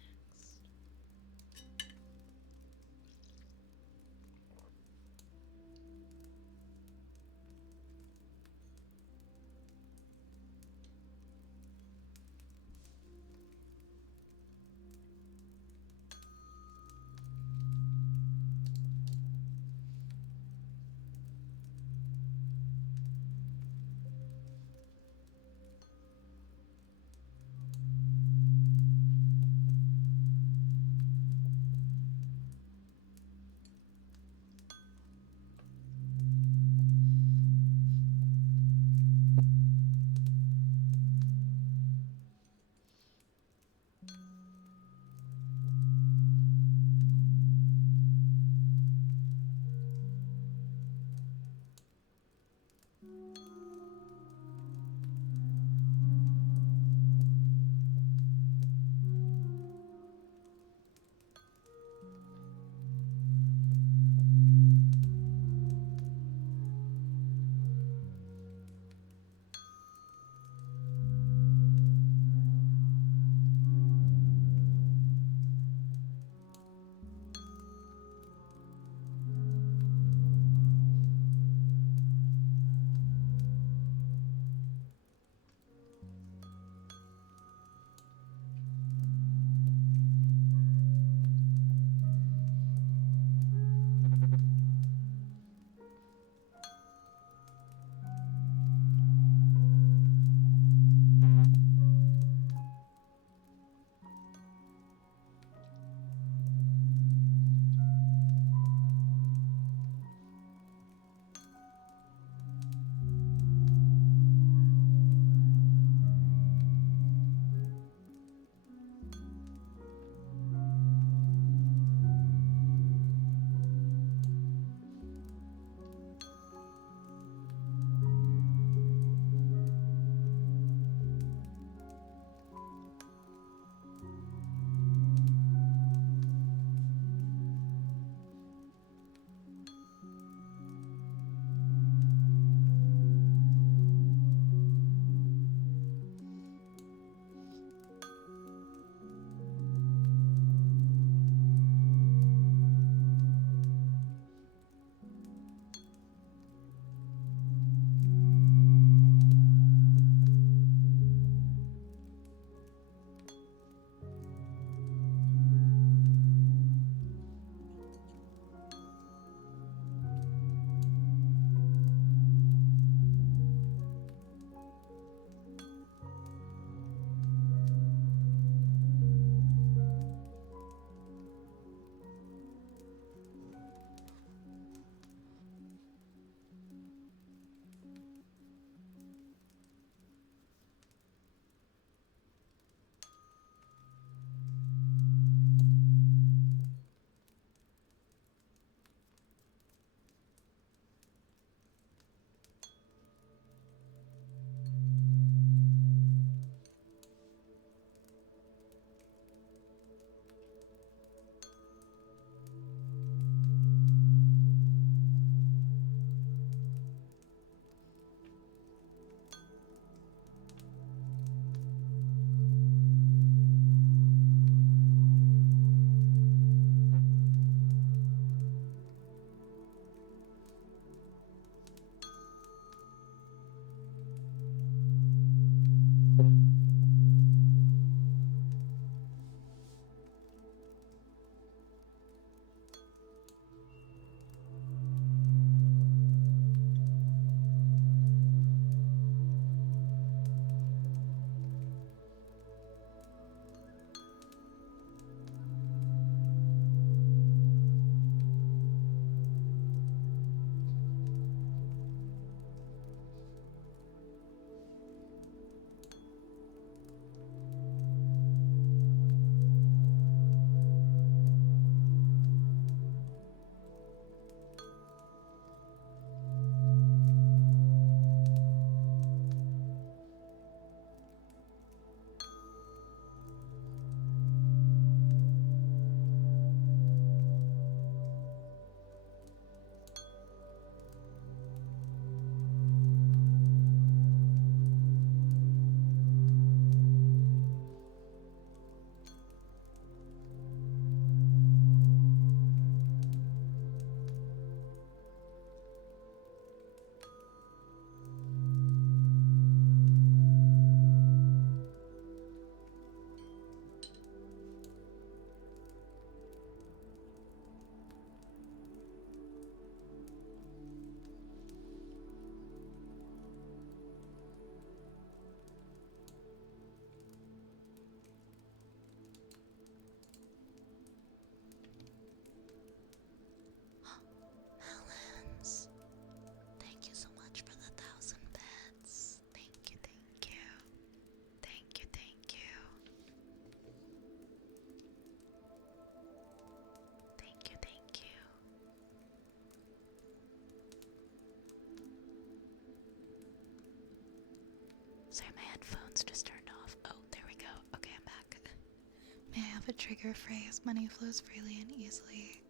a trigger phrase. Money flows freely and easily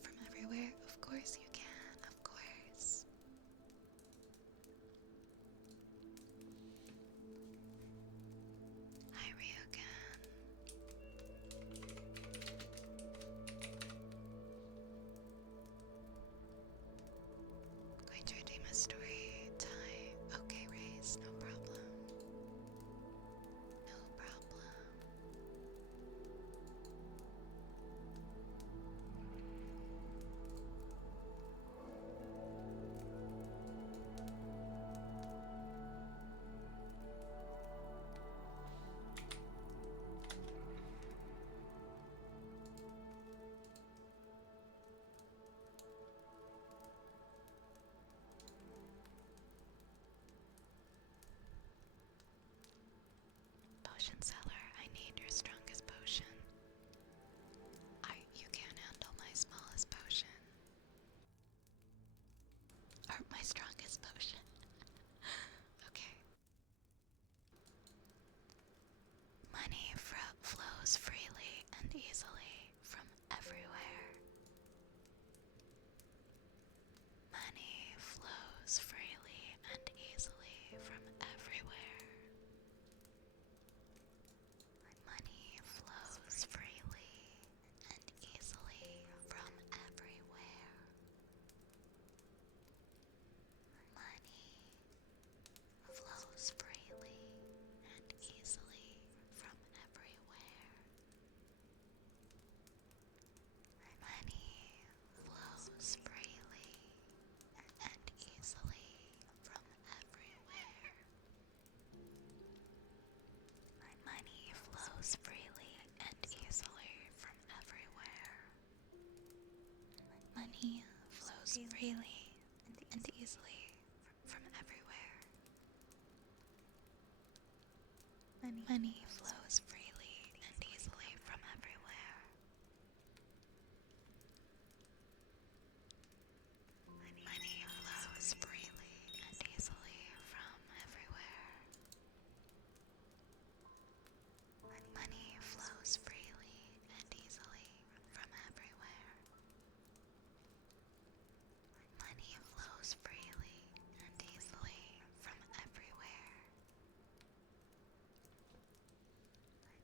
from everywhere. Of course you can, of course. Hi, Ryugan. Going to redeem a story time. Okay, Race, no problem. No problem. Potion seller, I need your strongest potion. You can't handle my smallest potion. Or my strongest potion. Okay. Money flows freely and easily from everywhere. Money flows freely and easily from everywhere. Money flows freely and easily from everywhere. Money flows freely and easily from everywhere. Money flows freely and easily from everywhere. Money flows freely and easily from everywhere. Money flows freely and easily from everywhere. Money flows freely and easily from everywhere. Money flows freely and easily from everywhere. Money flows freely and easily from everywhere. Money flows freely and easily from everywhere.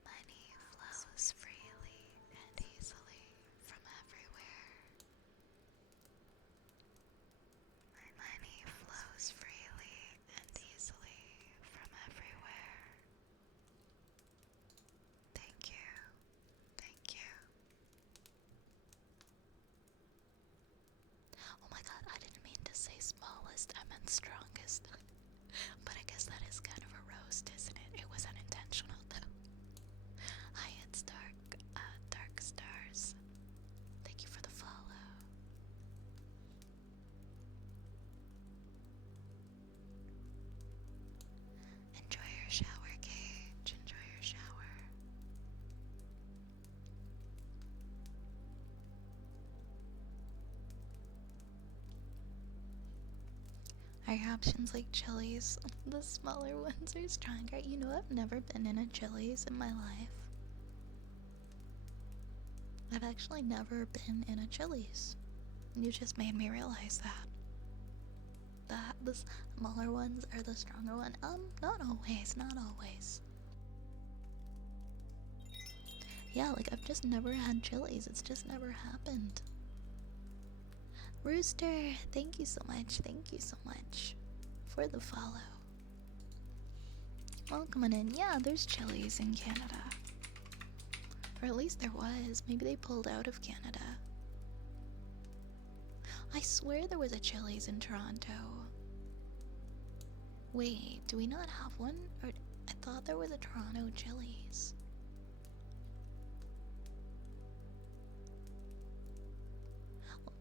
Money flows freely and easily from everywhere. Money flows freely and easily from everywhere. Thank you. Thank you. Oh my god, I didn't mean to say smallest, I meant strongest. But I guess that is kind of a roast, isn't it? It was unintentional though. Hi, it's Dark Stars. Thank you for the follow. Enjoy your shower, Cage. Enjoy your shower. Are your options like Chili's? The smaller ones are stronger. You know, I've never been in a Chili's in my life. I've actually never been in a Chili's. You just made me realize that. The smaller ones are the stronger one. Not always, not always. Yeah, like I've just never had Chili's. It's just never happened. Rooster, thank you so much. Thank you so much for the follow. Welcome in. Yeah, there's Chili's in Canada. Or at least there was. Maybe they pulled out of Canada. I swear there was a Chili's in Toronto. Wait, do we not have one? Or I thought there was a Toronto Chili's.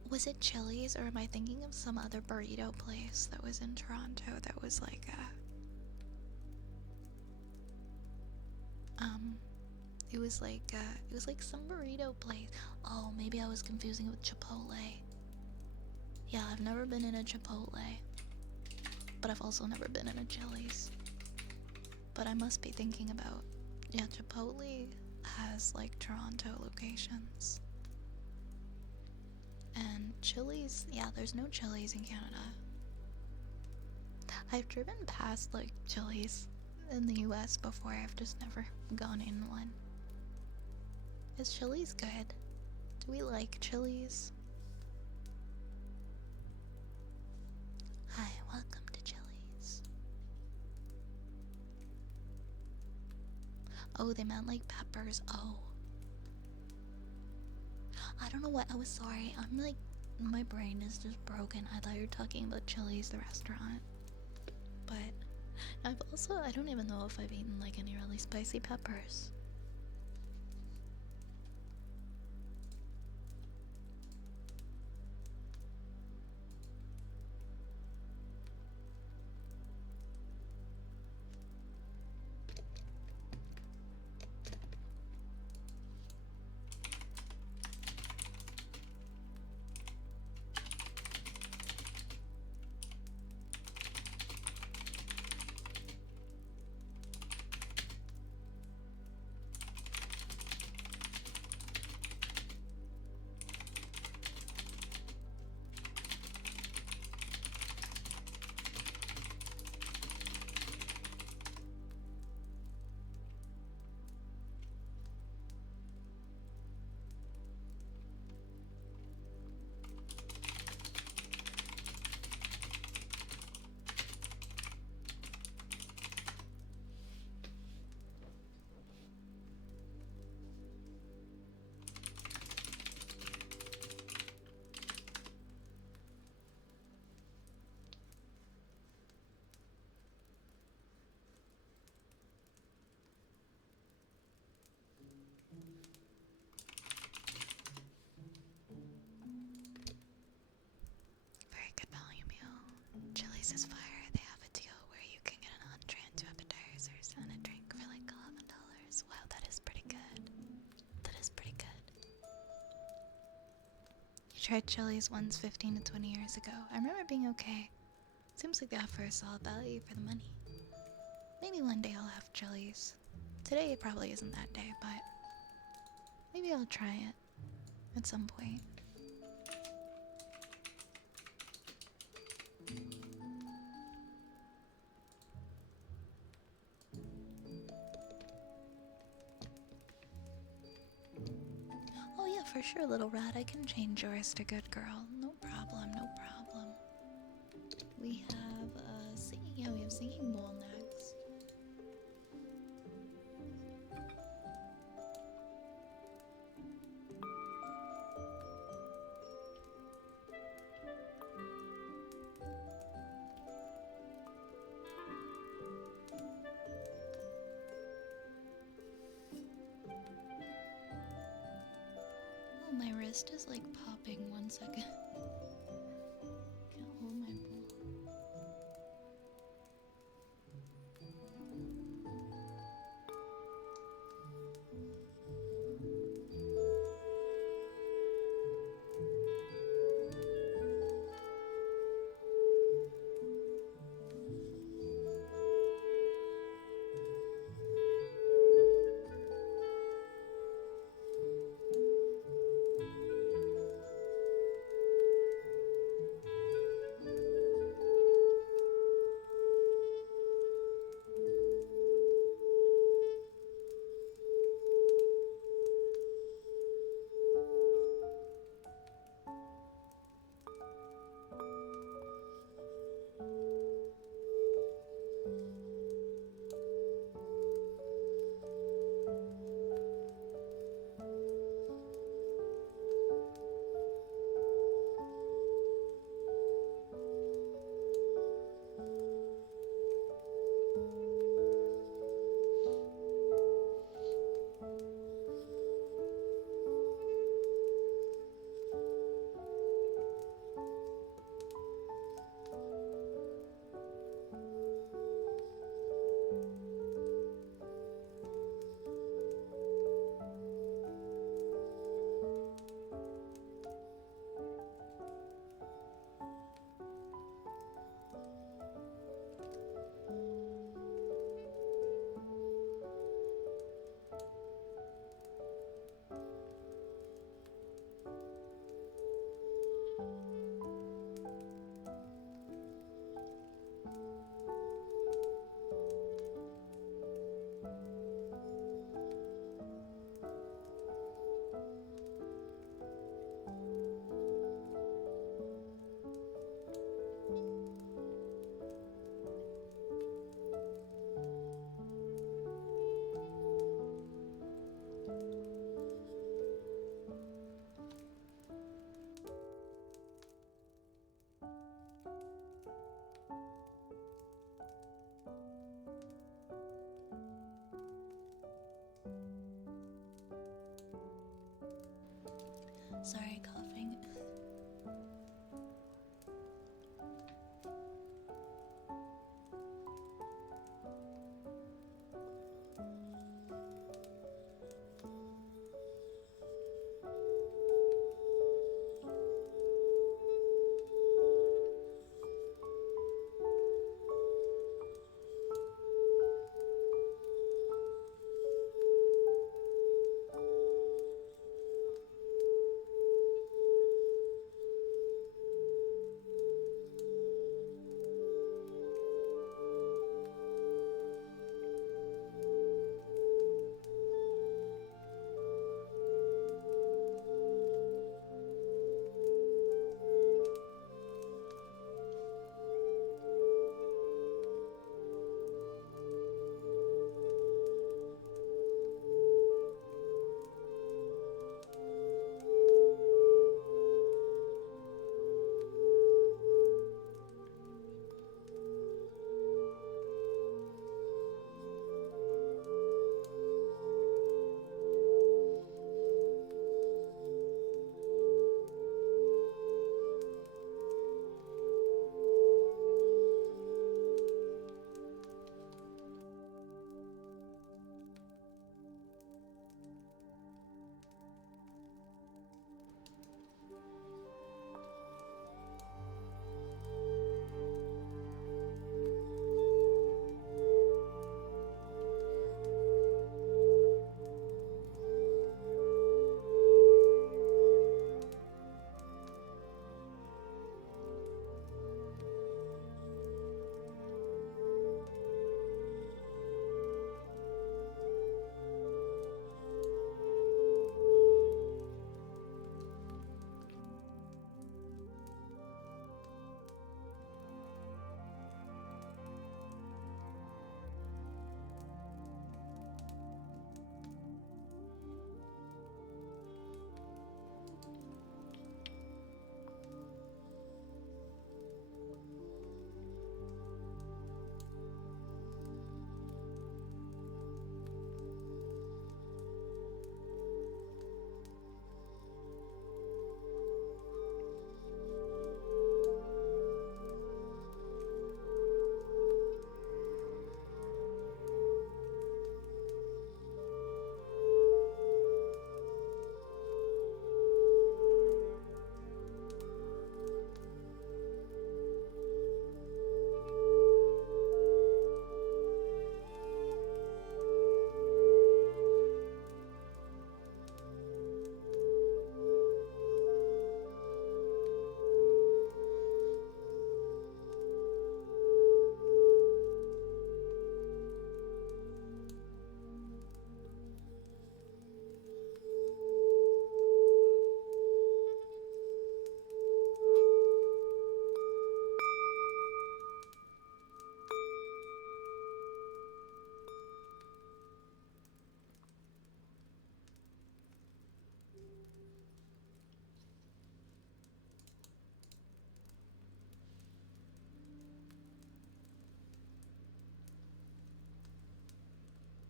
Was it Chili's, or am I thinking of some other burrito place that was in Toronto that was like it was like some burrito place. Oh, maybe I was confusing it with Chipotle. Yeah, I've never been in a Chipotle, but I've also never been in a Chili's. But I must be thinking about, yeah, Chipotle. has like Toronto locations. And Chili's, yeah, there's no Chili's in Canada. I've driven past like Chili's in the US before, I've just never gone in one. Is Chili's good? Do we like Chili's? Hi, welcome to Chili's. Oh, they meant like peppers. Oh. I don't know what. I was sorry. I'm like, my brain is just broken. I thought you were talking about Chili's, the restaurant. But I don't even know if I've eaten like any really spicy peppers. Very good value meal. Chili's is fire. They have a deal where you can get an entree and 2 appetizers and a drink for like $11. Wow, that is pretty good. That is pretty good. You tried Chili's once 15 to 20 years ago. I remember being okay. Seems like they offer a solid value for the money. Maybe one day I'll have Chili's. Today it probably isn't that day, but maybe I'll try it at some point. Oh yeah, for sure, little rat. I can change yours to good girl. No problem, no problem. We have singing. Yeah, we have singing bowl next. Oh, my wrist is like popping. 1 second. Can't hold my bowl. Sorry, coughing.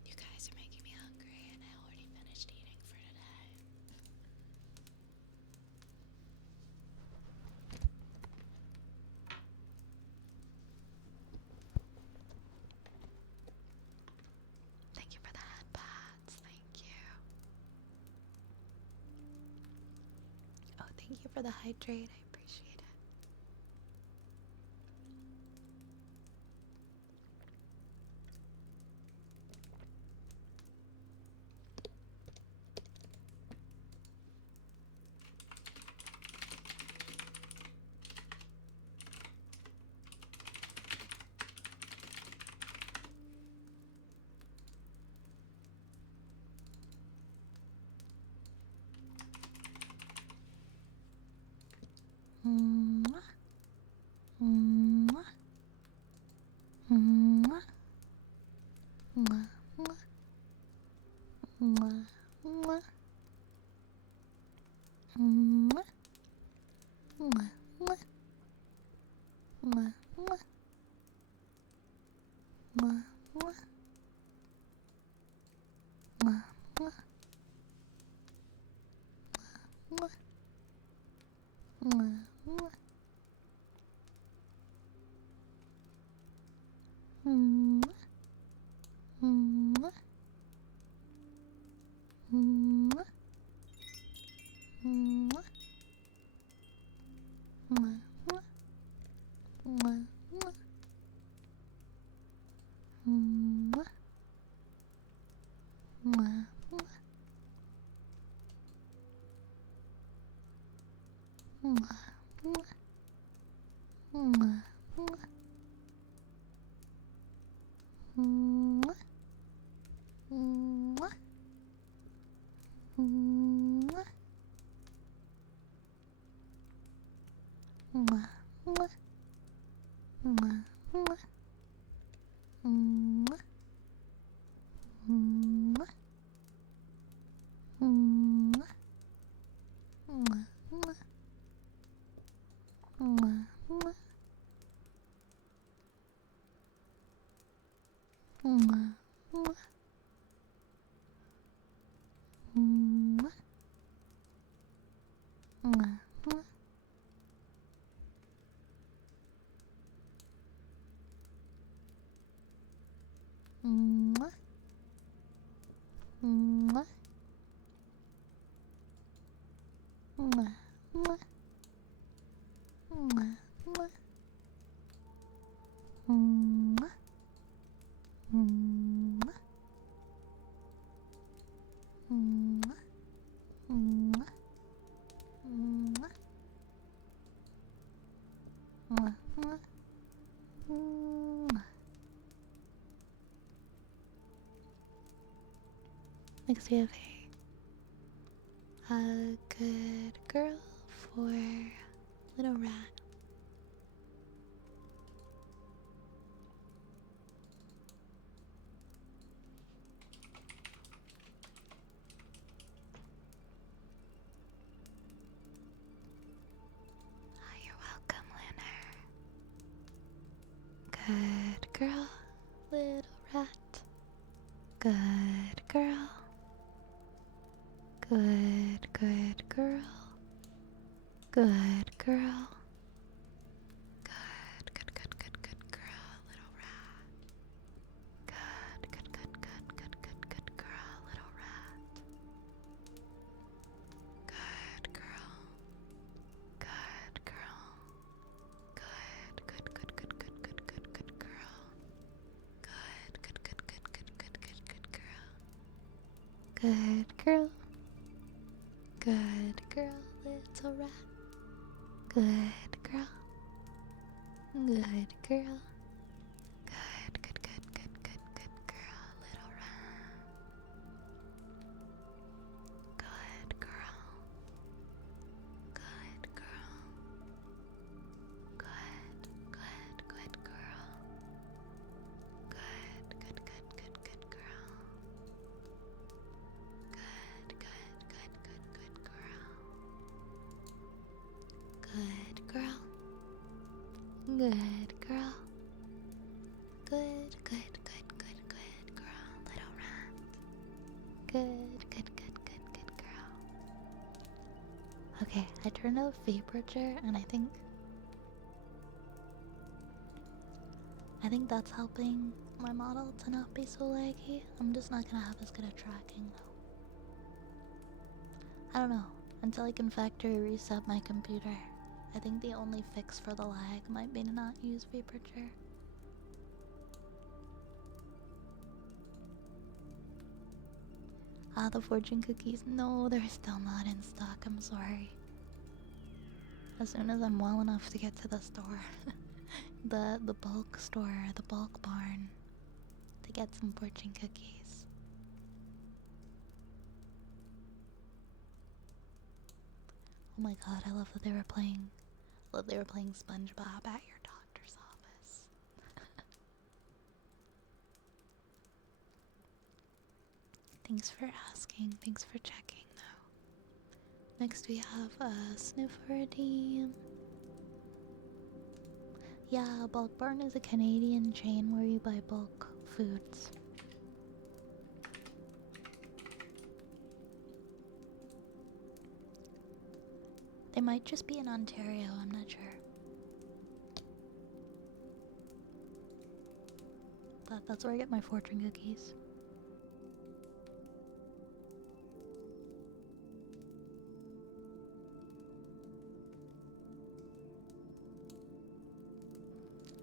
You guys are making me hungry, and I already finished eating for today. Thank you for the headpads. Thank you. Oh, thank you for the hydrate. I appreciate it. Mwah. Mwah. Mwah. Mwah. Mwah. Mwah. Mwah. Mwah. Mwah. Mwah. Mwah. Mwah. Mwah. Mwah. Mwah. Mwah. Mwah. Mwah, mwah. Mwah, mwah. Mwah. Mwah, mwah. Mwah, mwah. Mwah, mwah. Mwah. Mwah. Mwah. Mwah, mwah. Mwah, mwah. Mwah. Mwah. Mwah. Mwah, mwah. Mwah, mwah. Mwah, mwah. Mwah. Mwah, mwah. Mwah. Mwah. Mwah, mwah. Mwah, mwah. Mwah. Mwah. Mwah. Mwah. Mwah. Mwah, mwah. Mwah. Next we have a good girl for little rat. Oh, you're welcome, Lunar. Good girl, little rat. Good girl. Good, good girl. Good girl. Good, good, good, good, good girl, little rat. Good, good, good, good, good, good, good girl, little rat. Good girl. Good girl. Good, good, good, good, good, good, good, good girl. Good, good, good, good, good, good, good, good girl. Good girl. Good girl, little rat. Good girl. Good girl. Good, good, good, good, good, good girl, little rat. Good girl. Good girl. Good, good, good girl. Good, good, good, good, good girl. Good, good, good, good, good girl. Good girl. Good girl. Good, good, good, good, good girl, little rat. Good, good, good, good, good girl. Okay, I turned off Vaporager and I think that's helping my model to not be so laggy. I'm just not gonna have as good a tracking though. I don't know. Until I can factory reset my computer, I think the only fix for the lag might be to not use Vaporager. Ah, the fortune cookies. No, they're still not in stock. I'm sorry. As soon as I'm well enough to get to the store, the bulk store, the bulk barn, to get some fortune cookies. Oh my god, I love that they were playing. They were playing SpongeBob at your doctor's office. Thanks for asking. Thanks for checking, though. Next, we have a sniffer redeem. Yeah, Bulk Barn is a Canadian chain where you buy bulk foods. They might just be in Ontario, I'm not sure. That's where I get my fortune cookies.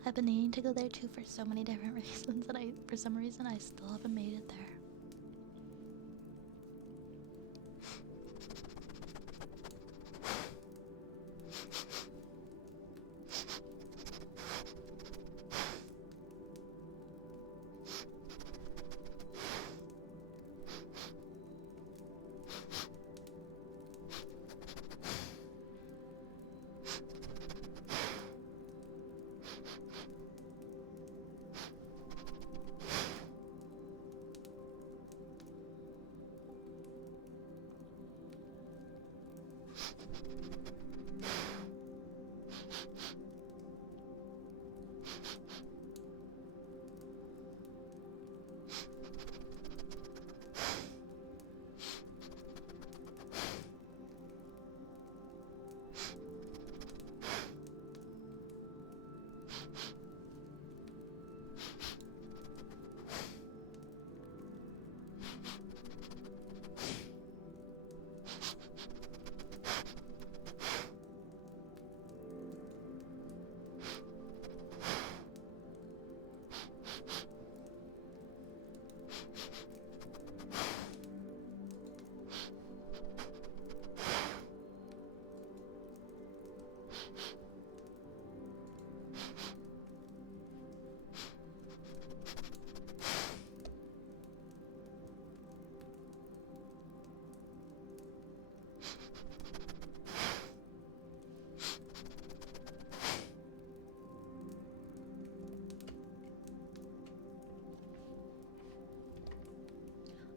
I've been needing to go there too for so many different reasons, and for some reason, I still haven't made it there.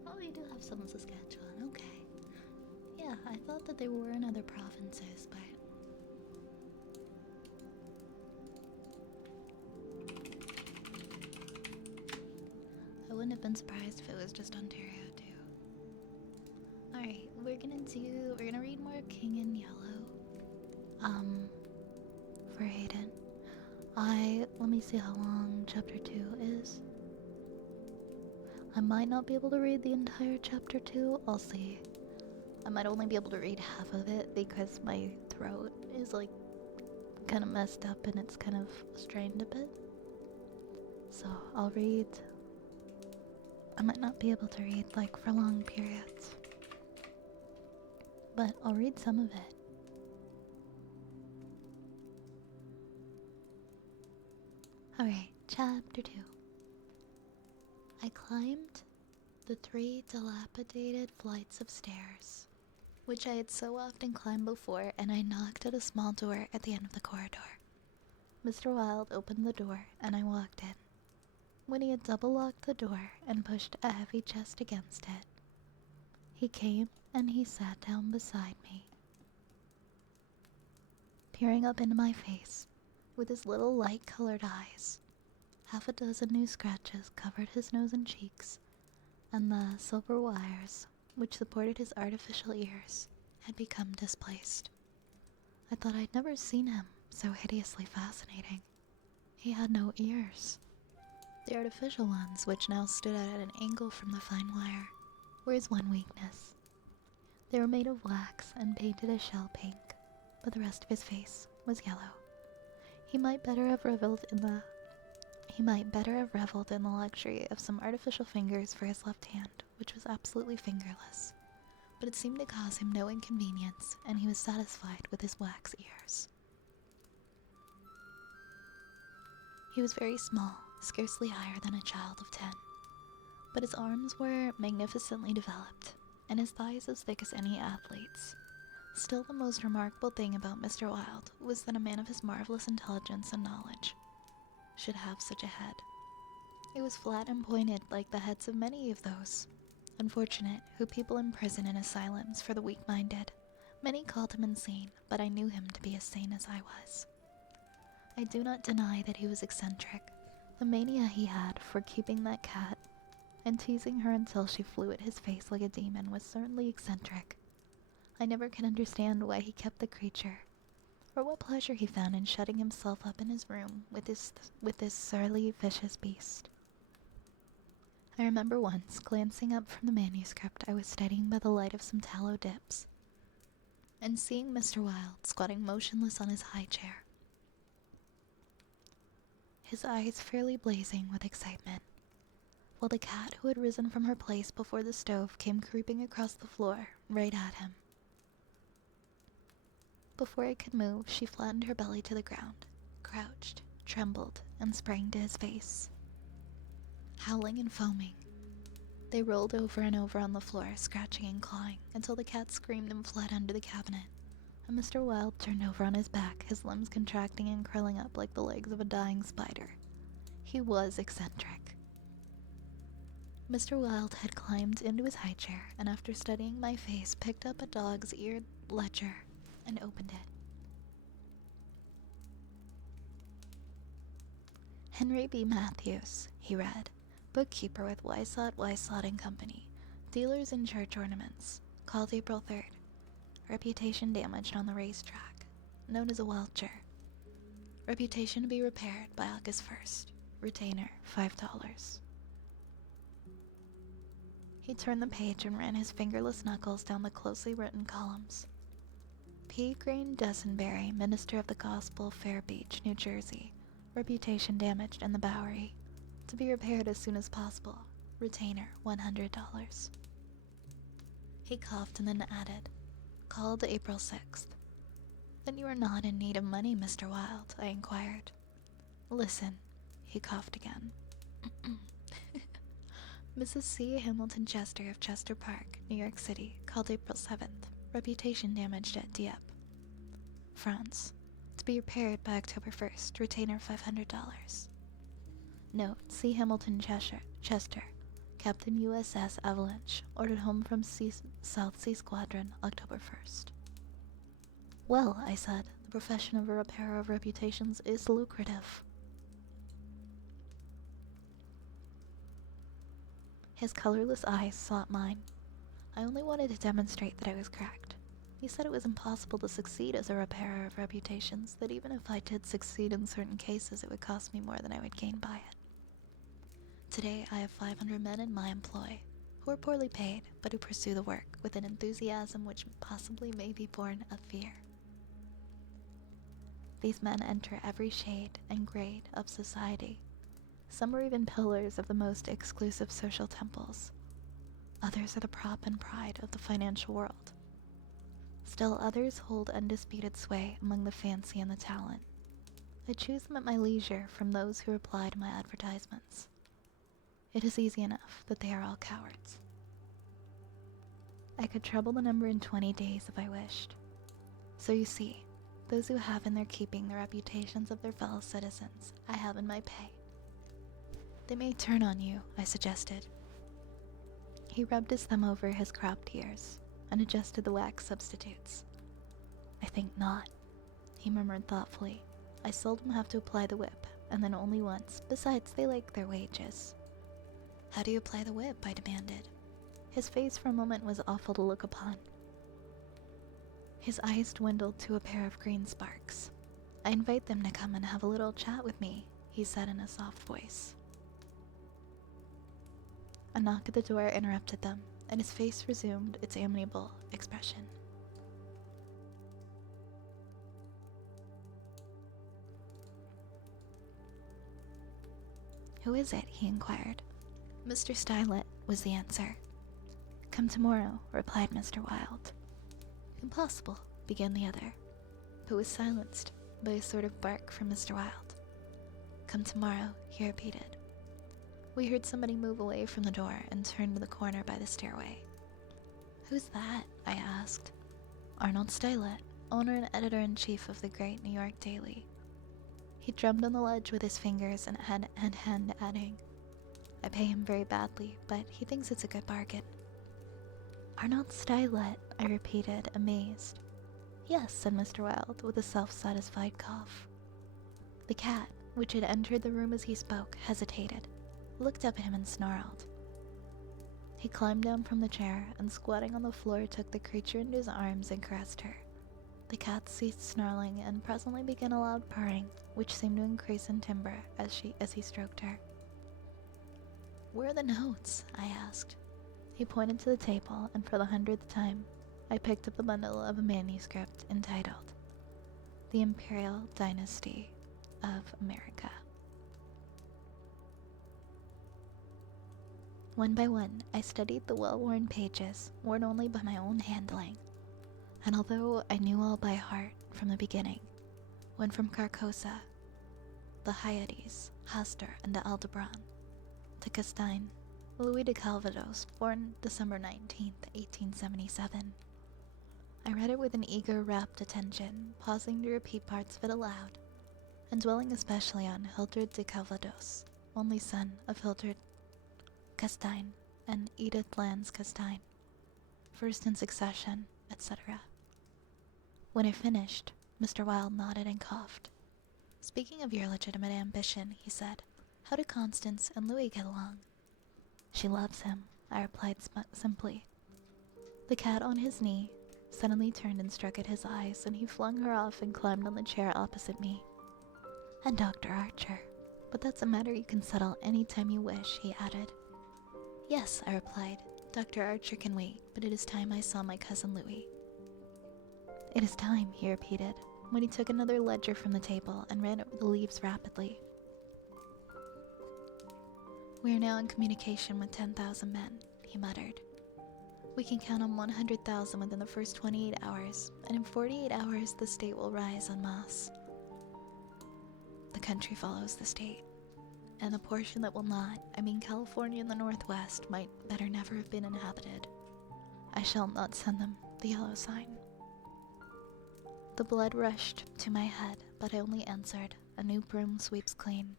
Oh, we do have some in Saskatchewan, okay. Yeah, I thought that there were in other provinces, but... I wouldn't have been surprised if it was just Ontario, too. Alright, we're gonna read more King in Yellow. For Hayden. Let me see how long chapter 2 is. I might not be able to read the entire chapter 2, I'll see. I might only be able to read half of it because my throat is like kind of messed up and it's kind of strained a bit. So I'll read. I might not be able to read like for long periods, but I'll read some of it. Alright, chapter 2. I climbed the 3 dilapidated flights of stairs, which I had so often climbed before, and I knocked at a small door at the end of the corridor. Mr. Wilde opened the door, and I walked in. When he had double-locked the door and pushed a heavy chest against it, he came and he sat down beside me, peering up into my face with his little light-colored eyes. Half a dozen new scratches covered his nose and cheeks, and the silver wires, which supported his artificial ears, had become displaced. I thought I'd never seen him so hideously fascinating. He had no ears. The artificial ones, which now stood out at an angle from the fine wire, were his one weakness. They were made of wax and painted a shell pink, but the rest of his face was yellow. He might better have reveled in the luxury of some artificial fingers for his left hand, which was absolutely fingerless, but it seemed to cause him no inconvenience, and he was satisfied with his wax ears. He was very small, scarcely higher than a child of 10, but his arms were magnificently developed, and his thighs as thick as any athlete's. Still, the most remarkable thing about Mr. Wilde was that a man of his marvelous intelligence and knowledge should have such a head. It was flat and pointed like the heads of many of those unfortunate who people imprison in asylums for the weak-minded. Many called him insane, but I knew him to be as sane as I was. I do not deny that he was eccentric. The mania he had for keeping that cat and teasing her until she flew at his face like a demon was certainly eccentric. I never could understand why he kept the creature, or what pleasure he found in shutting himself up in his room with this surly, vicious beast. I remember once glancing up from the manuscript I was studying by the light of some tallow dips, and seeing Mr. Wilde squatting motionless on his high chair, his eyes fairly blazing with excitement, while the cat who had risen from her place before the stove came creeping across the floor right at him. Before I could move, she flattened her belly to the ground, crouched, trembled, and sprang to his face. Howling and foaming, they rolled over and over on the floor, scratching and clawing, until the cat screamed and fled under the cabinet, and Mr. Wilde turned over on his back, his limbs contracting and curling up like the legs of a dying spider. He was eccentric. Mr. Wilde had climbed into his high chair, and after studying my face, picked up a dog's-eared ledger and opened it. Henry B. Matthews, he read, bookkeeper with Wysott and Company, dealers in church ornaments, called April 3rd, reputation damaged on the racetrack, known as a welcher, reputation to be repaired by August 1st, retainer $5. He turned the page and ran his fingerless knuckles down the closely written columns. P. Green Dusenberry, minister of the gospel, Fair Beach, New Jersey, reputation damaged in the Bowery, to be repaired as soon as possible, retainer $100. He coughed and then added, called April 6th. Then you are not in need of money, Mr. Wilde, I inquired. Listen, he coughed again. Mrs. C. Hamilton Chester of Chester Park, New York City, called April 7th, reputation damaged at Dieppe, France, to be repaired by October 1st, retainer $500. Note, C. Hamilton Chester, Captain USS Avalanche, ordered home from South Sea Squadron, October 1st. Well, I said, the profession of a repairer of reputations is lucrative. His colorless eyes sought mine. I only wanted to demonstrate that I was correct. He said it was impossible to succeed as a repairer of reputations, that even if I did succeed in certain cases, it would cost me more than I would gain by it. Today, I have 500 men in my employ, who are poorly paid, but who pursue the work with an enthusiasm which possibly may be born of fear. These men enter every shade and grade of society. Some are even pillars of the most exclusive social temples. Others are the prop and pride of the financial world. Still others hold undisputed sway among the fancy and the talent. I choose them at my leisure from those who reply to my advertisements. It is easy enough that they are all cowards. I could treble the number in 20 days if I wished. So you see, those who have in their keeping the reputations of their fellow citizens, I have in my pay. They may turn on you, I suggested. He rubbed his thumb over his cropped ears and adjusted the wax substitutes. I think not, he murmured thoughtfully. I seldom have to apply the whip, and then only once. Besides, they like their wages. How do you apply the whip? I demanded. His face for a moment was awful to look upon. His eyes dwindled to a pair of green sparks. I invite them to come and have a little chat with me, he said in a soft voice. A knock at the door interrupted them, and his face resumed its amiable expression. Who is it? He inquired. Mr. Stylet, was the answer. Come tomorrow, replied Mr. Wilde. Impossible, began the other, but was silenced by a sort of bark from Mr. Wilde. Come tomorrow, he repeated. We heard somebody move away from the door and turn to the corner by the stairway. Who's that? I asked. Arnold Stylet, owner and editor-in-chief of the great New York Daily. He drummed on the ledge with his fingers and hand adding, I pay him very badly, but he thinks it's a good bargain. Arnold Stylet, I repeated, amazed. Yes, said Mr. Wilde, with a self-satisfied cough. The cat, which had entered the room as he spoke, hesitated, looked up at him and snarled. He climbed down from the chair and, squatting on the floor, took the creature into his arms and caressed her. The cat ceased snarling and presently began a loud purring, which seemed to increase in timbre as he stroked her. Where are the notes? I asked. He pointed to the table, and for the 100th time, I picked up the bundle of a manuscript entitled The Imperial Dynasty of America. One by one, I studied the well-worn pages, worn only by my own handling. And although I knew all by heart from the beginning, went from Carcosa, the Hyades, Hastur, and the Aldebaran, to Castine, Louis de Calvados, born December 19th, 1877. I read it with an eager, rapt attention, pausing to repeat parts of it aloud, and dwelling especially on Hildred de Calvados, only son of Hildred Castine and Edith Lands Castine, first in succession, etc. When I finished, Mr. Wilde nodded and coughed. Speaking of your legitimate ambition, he said, how do Constance and Louis get along? She loves him, I replied simply. The cat on his knee suddenly turned and struck at his eyes, and he flung her off and climbed on the chair opposite me. And Dr. Archer. But that's a matter you can settle any time you wish, he added. Yes, I replied. Dr. Archer can wait, but it is time I saw my cousin Louis. It is time, he repeated, when he took another ledger from the table and ran over the leaves rapidly. We are now in communication with 10,000 men, he muttered. We can count on 100,000 within the first 28 hours, and in 48 hours the state will rise en masse. The country follows the state, and the portion that will not, I mean California and the Northwest, might better never have been inhabited. I shall not send them the yellow sign. The blood rushed to my head, but I only answered, a new broom sweeps clean.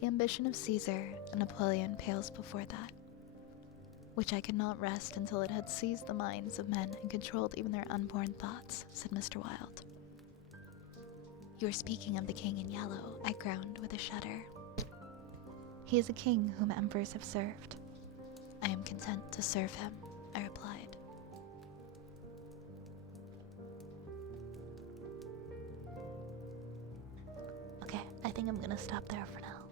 The ambition of Caesar and Napoleon pales before that, which I could not rest until it had seized the minds of men and controlled even their unborn thoughts, said Mr. Wilde. You are speaking of the king in yellow, I groaned with a shudder. He is a king whom emperors have served. I am content to serve him, I replied. Okay, I think I'm gonna stop there for now.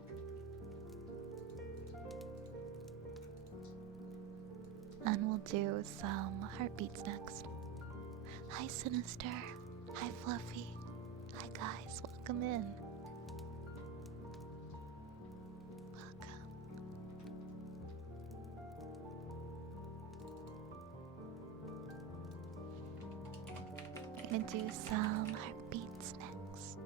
And we'll do some heartbeats next. Hi, Sinister. Hi, Fluffy. Hi, guys. Welcome in. Welcome. I'm gonna do some heartbeats next.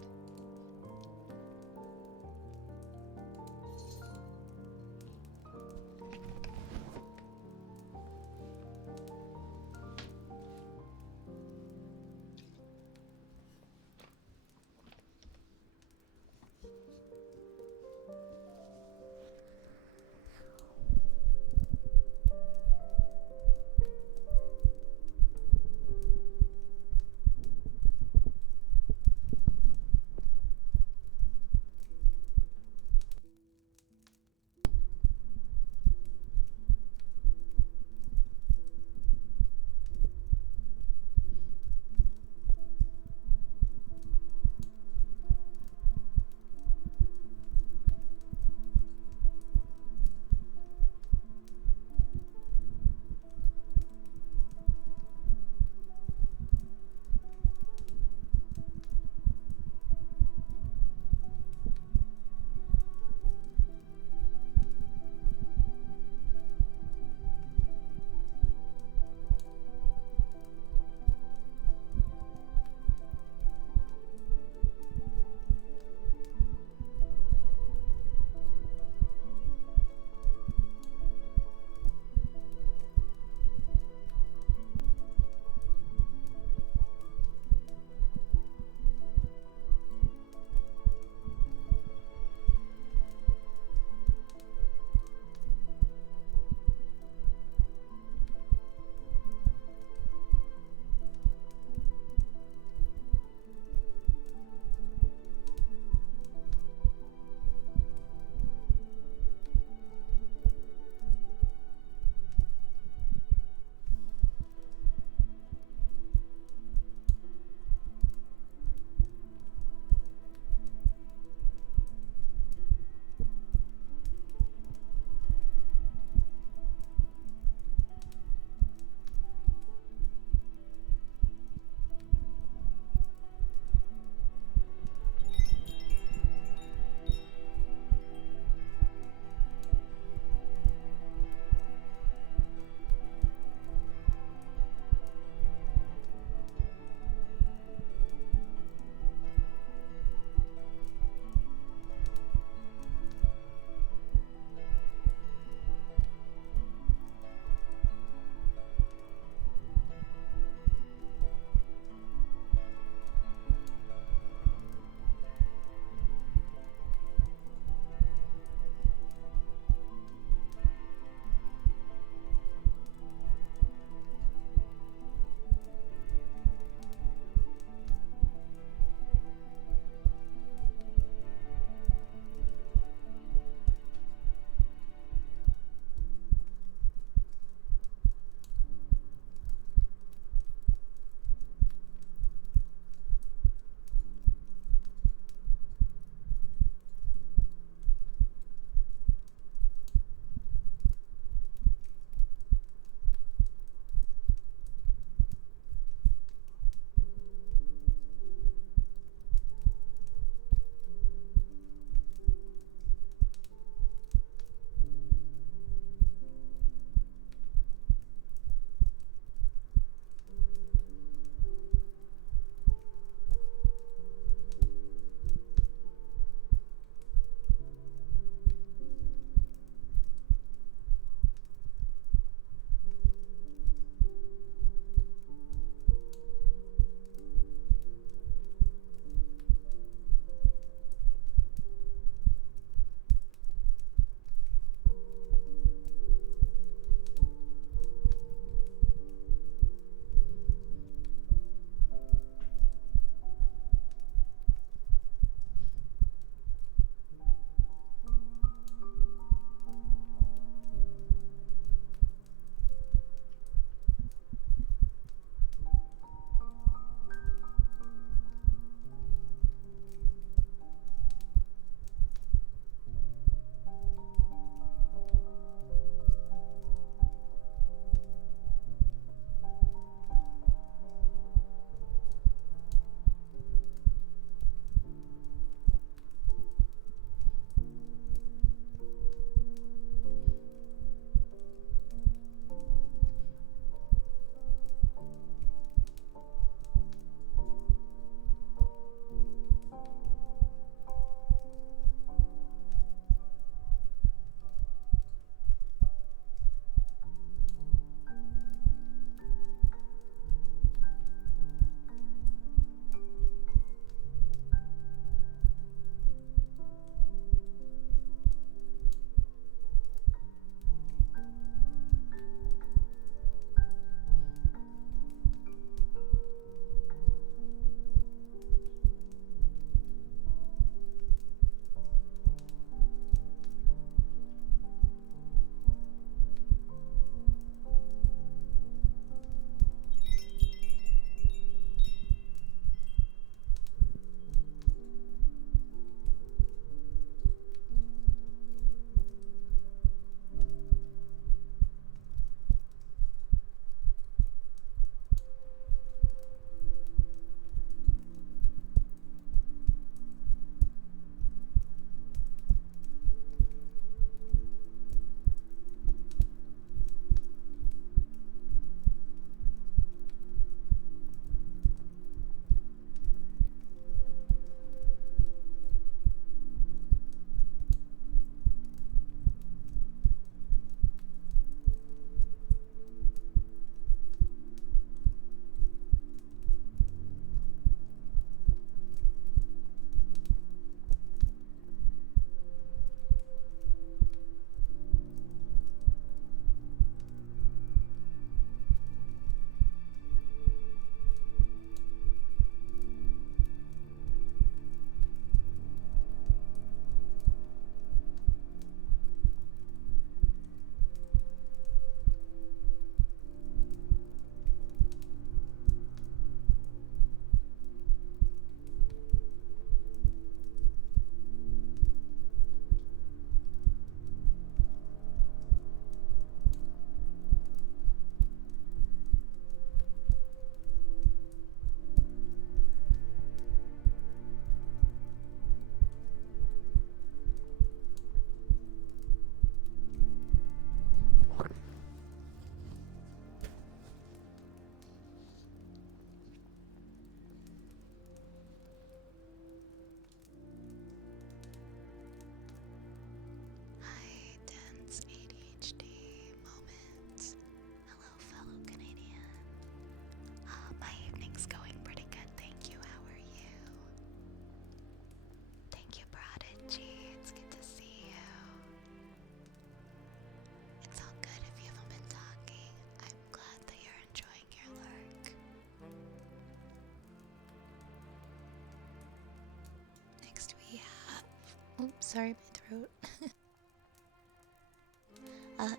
Oops, sorry, my throat.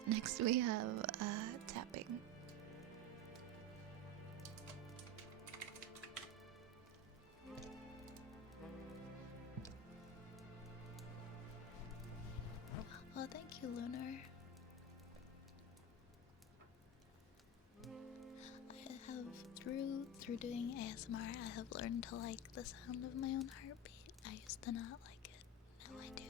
Next we have tapping. Oh, thank you, Lunar. I have through doing ASMR, I have learned to like the sound of my own heartbeat. I used to not like it. Now I do.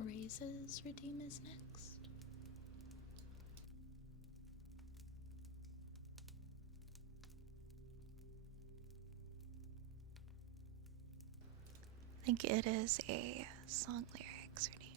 Raises Redeem is next. I think it is a song lyrics redeem.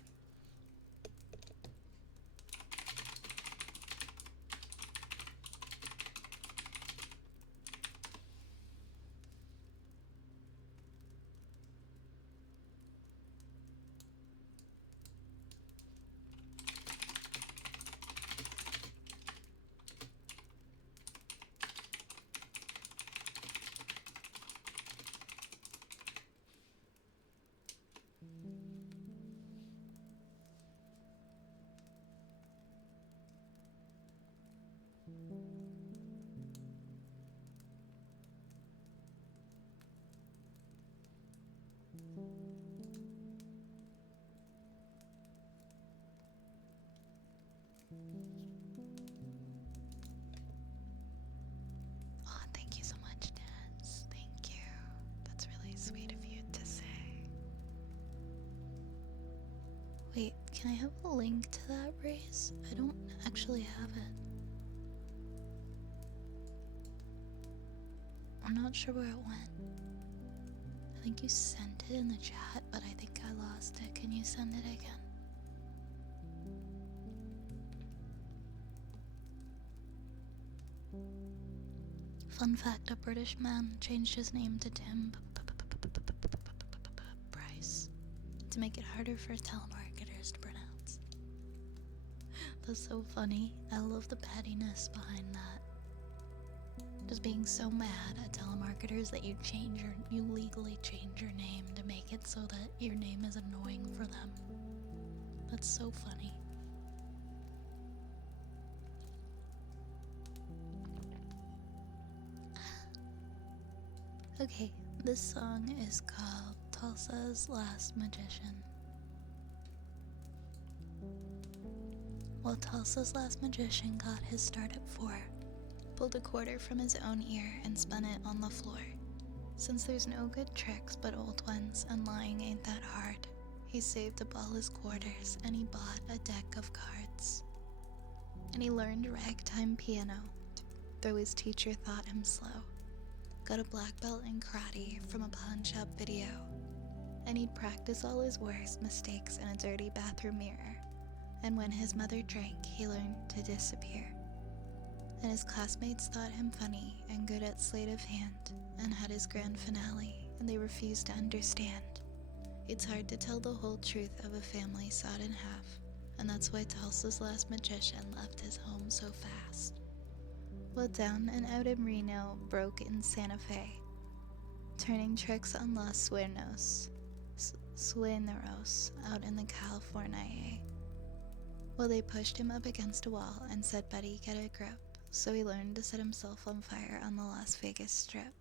Oh, thank you so much, Dance. Thank you. That's really sweet of you to say. Wait, can I have a link to that race? I don't actually have it. I'm not sure where it went. I think you sent it in the chat, but I think I lost it. Can you send it again? Fun fact, a British man changed his name to Tim Price to make it harder for telemarketers to pronounce. That's so funny. I love the pettiness behind that. Just being so mad at telemarketers that you legally change your name to make it so that your name is annoying for them. That's so funny. Okay, this song is called Tulsa's Last Magician. Well, Tulsa's Last Magician got his start at 4, pulled a quarter from his own ear and spun it on the floor. Since there's no good tricks but old ones and lying ain't that hard, he saved up all his quarters and he bought a deck of cards. And he learned ragtime piano, though his teacher thought him slow. Got a black belt in karate from a pawn shop video, and he'd practice all his worst mistakes in a dirty bathroom mirror. And when his mother drank, he learned to disappear. And his classmates thought him funny and good at sleight of hand, and had his grand finale, and they refused to understand. It's hard to tell the whole truth of a family sawed in half, and that's why Tulsa's Last Magician left his home so fast. Well, down and out in Reno, broke in Santa Fe, turning tricks on Los Sueños out in the California. Well, they pushed him up against a wall and said, "Buddy, get a grip." So he learned to set himself on fire on the Las Vegas Strip.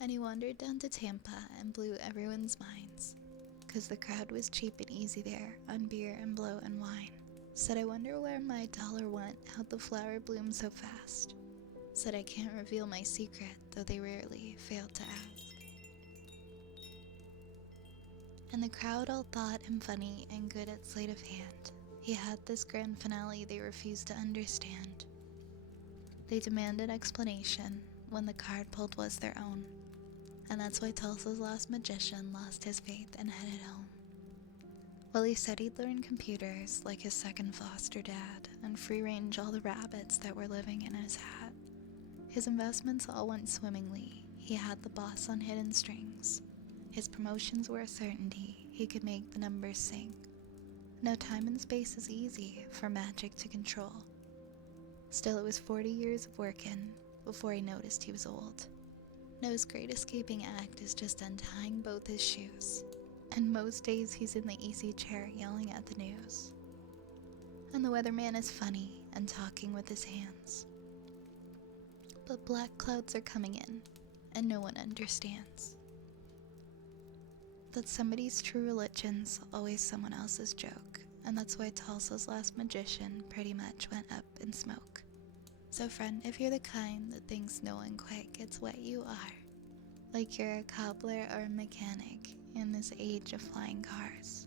And he wandered down to Tampa and blew everyone's minds, 'cause the crowd was cheap and easy there on beer and blow and wine. Said, "I wonder where my dollar went, how'd the flower bloom so fast?" Said, "I can't reveal my secret, though they rarely failed to ask." And the crowd all thought him funny and good at sleight of hand. He had this grand finale they refused to understand. They demanded explanation when the card pulled was their own. And that's why Tulsa's Last Magician lost his faith and headed home. Well, he said he'd learn computers like his second foster dad and free-range all the rabbits that were living in his hat. His investments all went swimmingly. He had the boss on hidden strings. His promotions were a certainty. He could make the numbers sing. Now time and space is easy for magic to control. Still, it was 40 years of working before he noticed he was old. Now his great escaping act is just untying both his shoes. And most days he's in the easy chair yelling at the news. And the weatherman is funny and talking with his hands. But black clouds are coming in, and no one understands. That somebody's true religion's always someone else's joke, and that's why Tulsa's Last Magician pretty much went up in smoke. So friend, if you're the kind that thinks no one quite gets what you are, like you're a cobbler or a mechanic in this age of flying cars,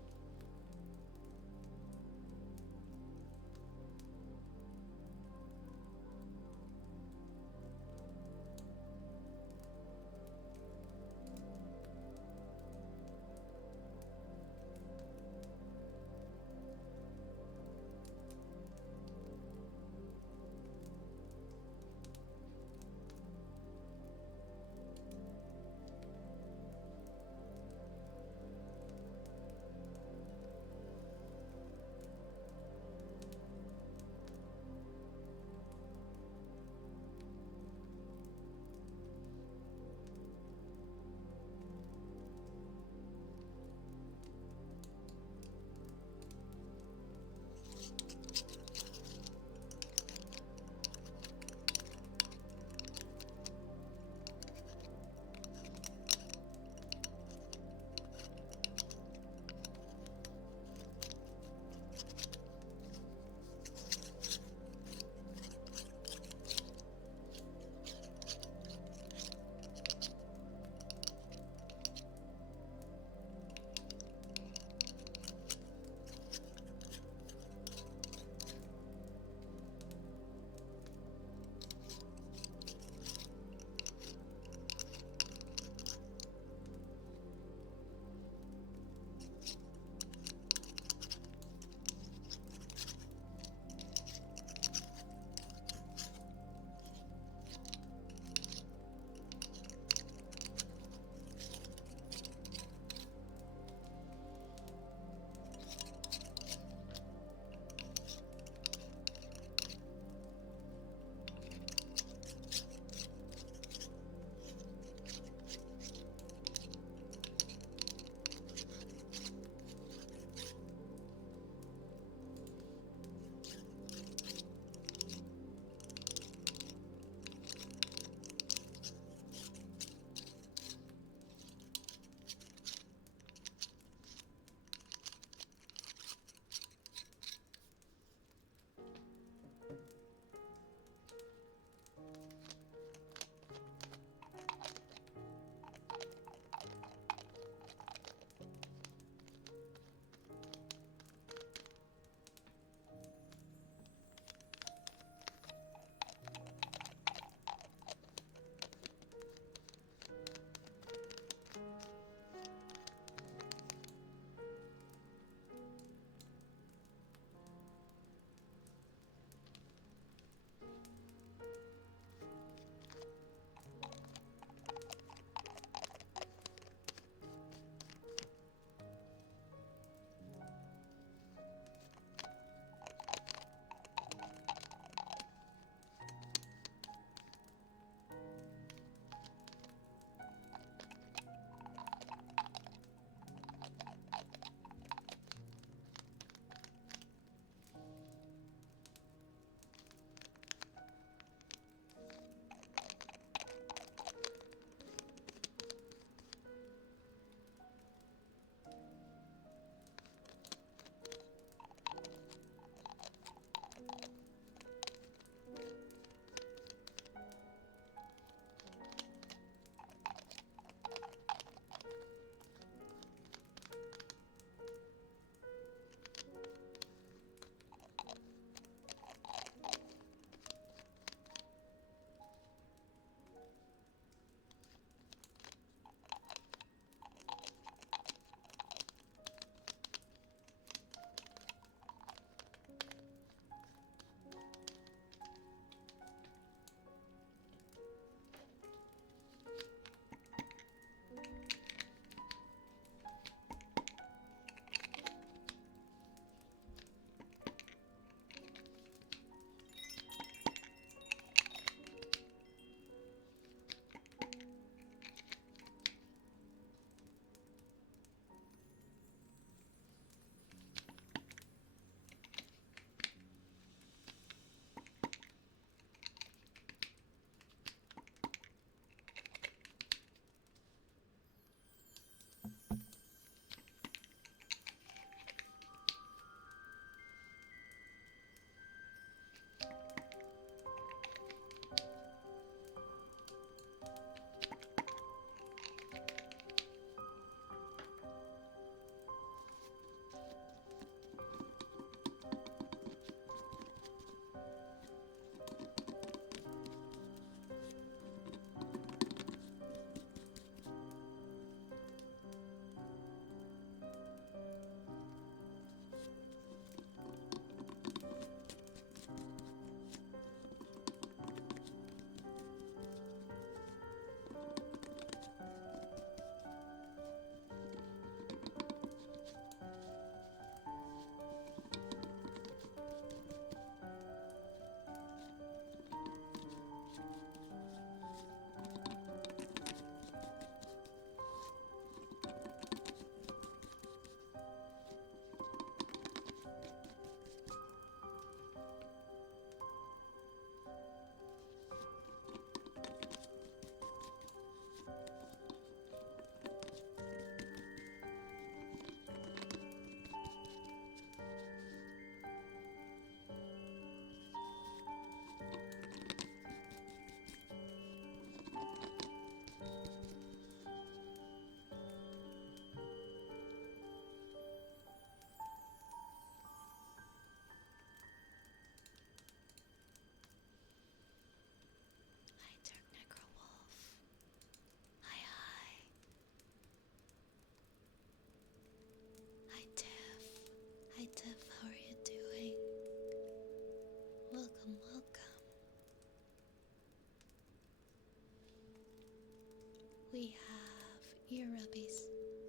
ear rubbies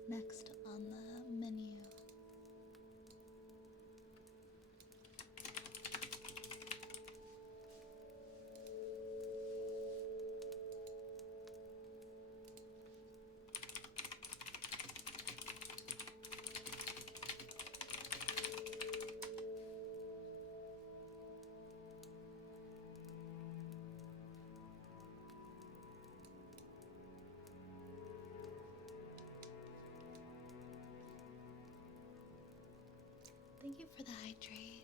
next on the menu. Thank you for the hydrate.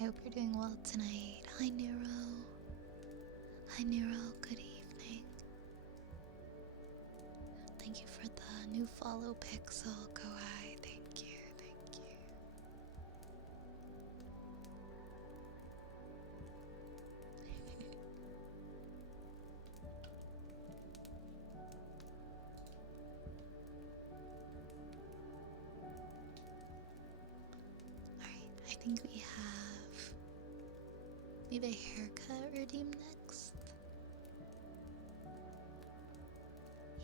I hope you're doing well tonight. Hi, Nero. Hi, Nero. Good evening. Thank you for the new follow, Pixel. Go hi. Thank you. Thank you. Alright, I think we have a haircut redeemed next.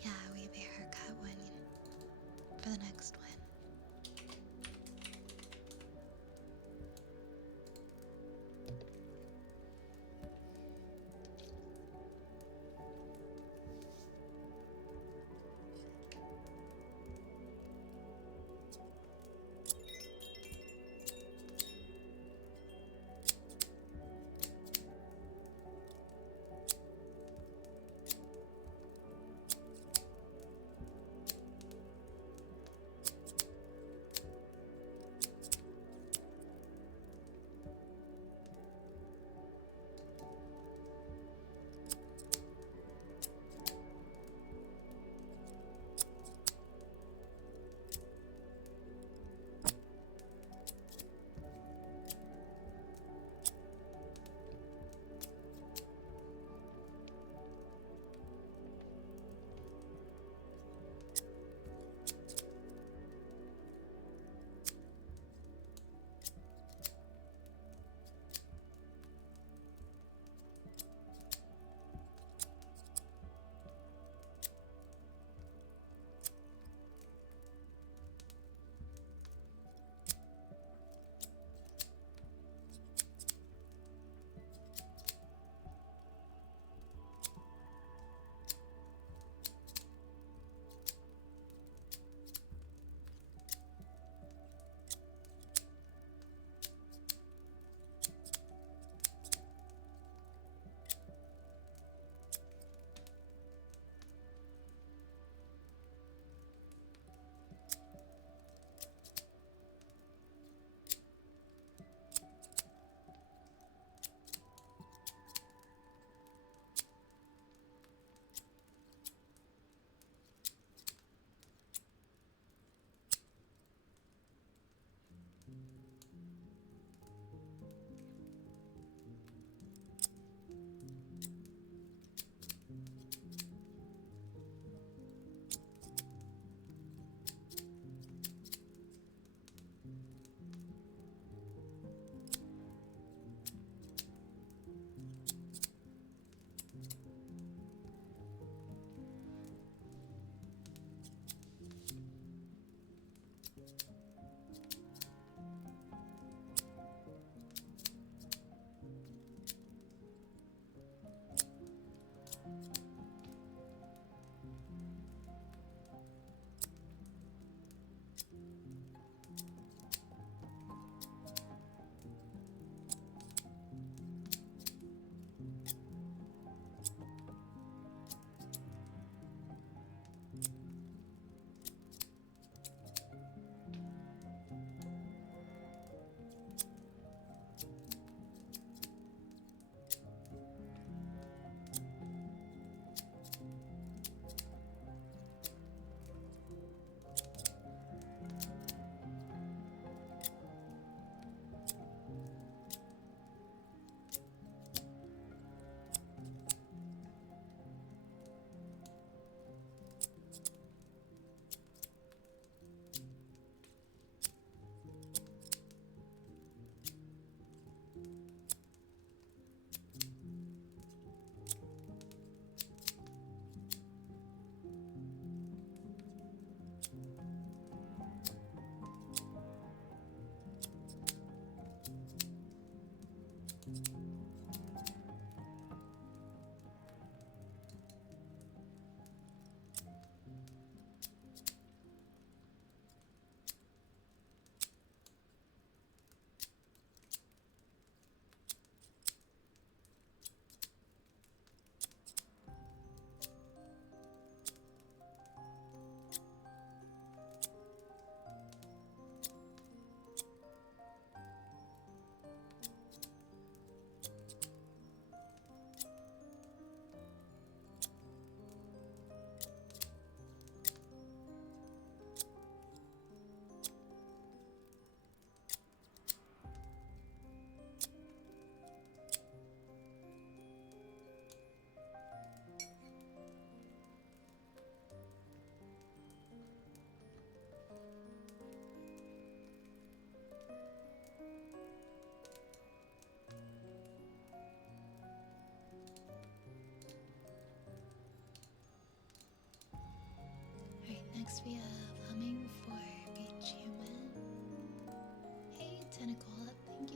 Yeah, we have a haircut one for the next one.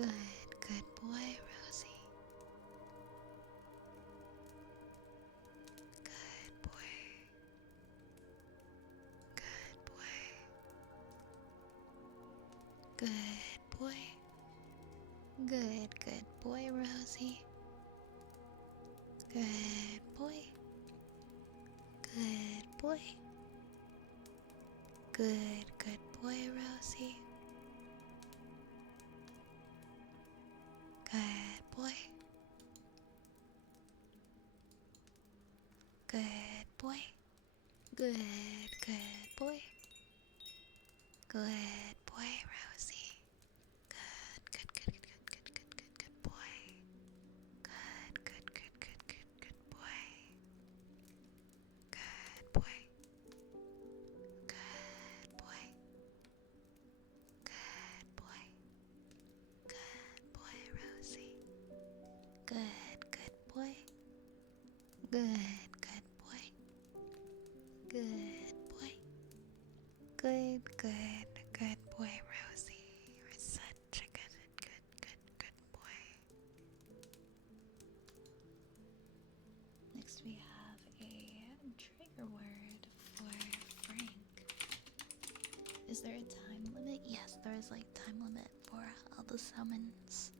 Good boy, Rosie. Good boy. Good boy. Good boy. Good boy, Rosie. Good boy. Good boy. Good boy, Rosie. Good boy. Good boy. Good boy. Good boy, Rosie. Good boy. Good boy. Good boy. Good boy. Good boy. Good boy, Rosie. Good boy. Good boy. Good boy. Good boy, Rosie. You're such a good boy. Next we have a trigger word for Frank. Is there a time limit? Yes, there is like time limit for all the summons.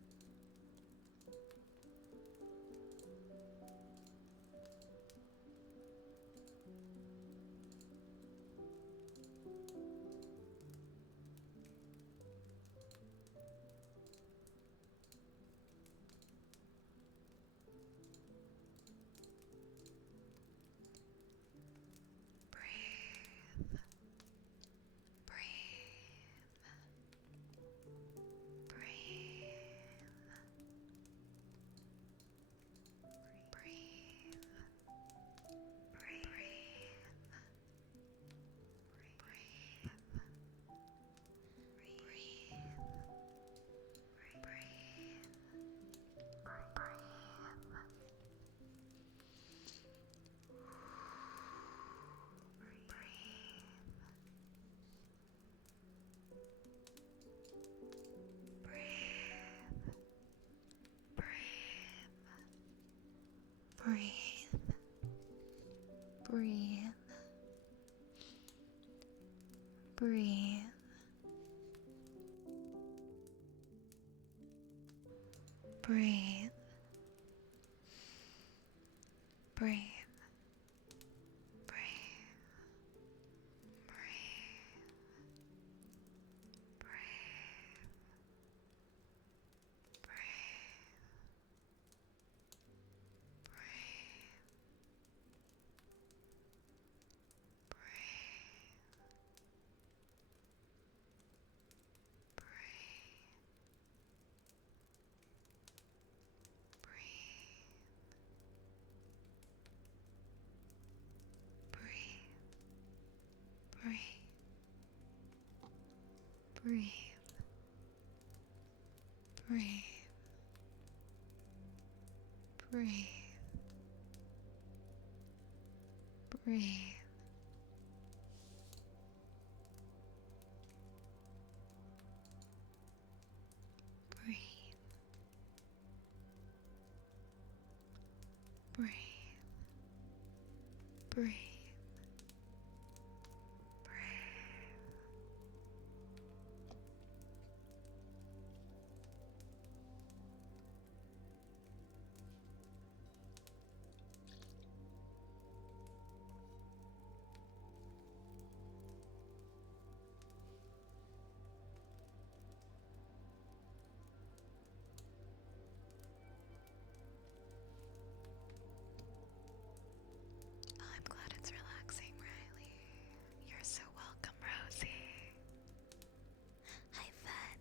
Breathe. Breathe. I'm glad it's relaxing, Riley. You're so welcome, Rosie. Hi, Fat.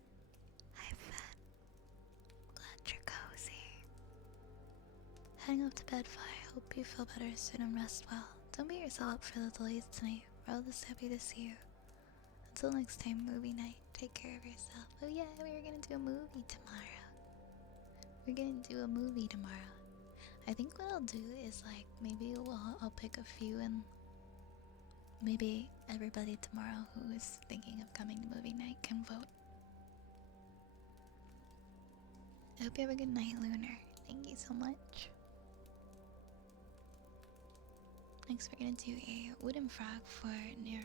Glad you're cozy. Heading up to bed, Fi. Hope you feel better soon and rest well. Don't beat yourself up for the delays tonight. We're all just happy to see you. Until next time, movie night. Take care of yourself. Oh yeah, we're gonna do a movie tomorrow. I think what I'll do is like maybe I'll pick a few and maybe everybody tomorrow who is thinking of coming to movie night can vote. I hope you have a good night, Lunar. Thank you so much. Next, we're gonna do a wooden frog for Nero.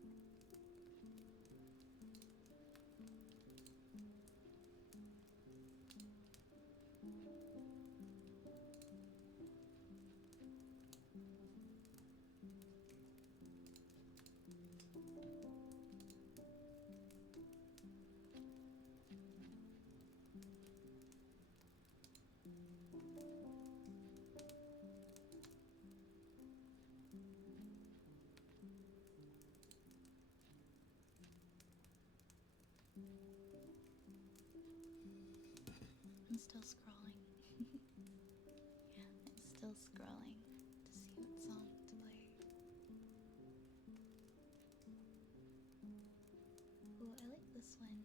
I'm still scrolling. I'm still scrolling to see what song to play. Ooh, I like this one.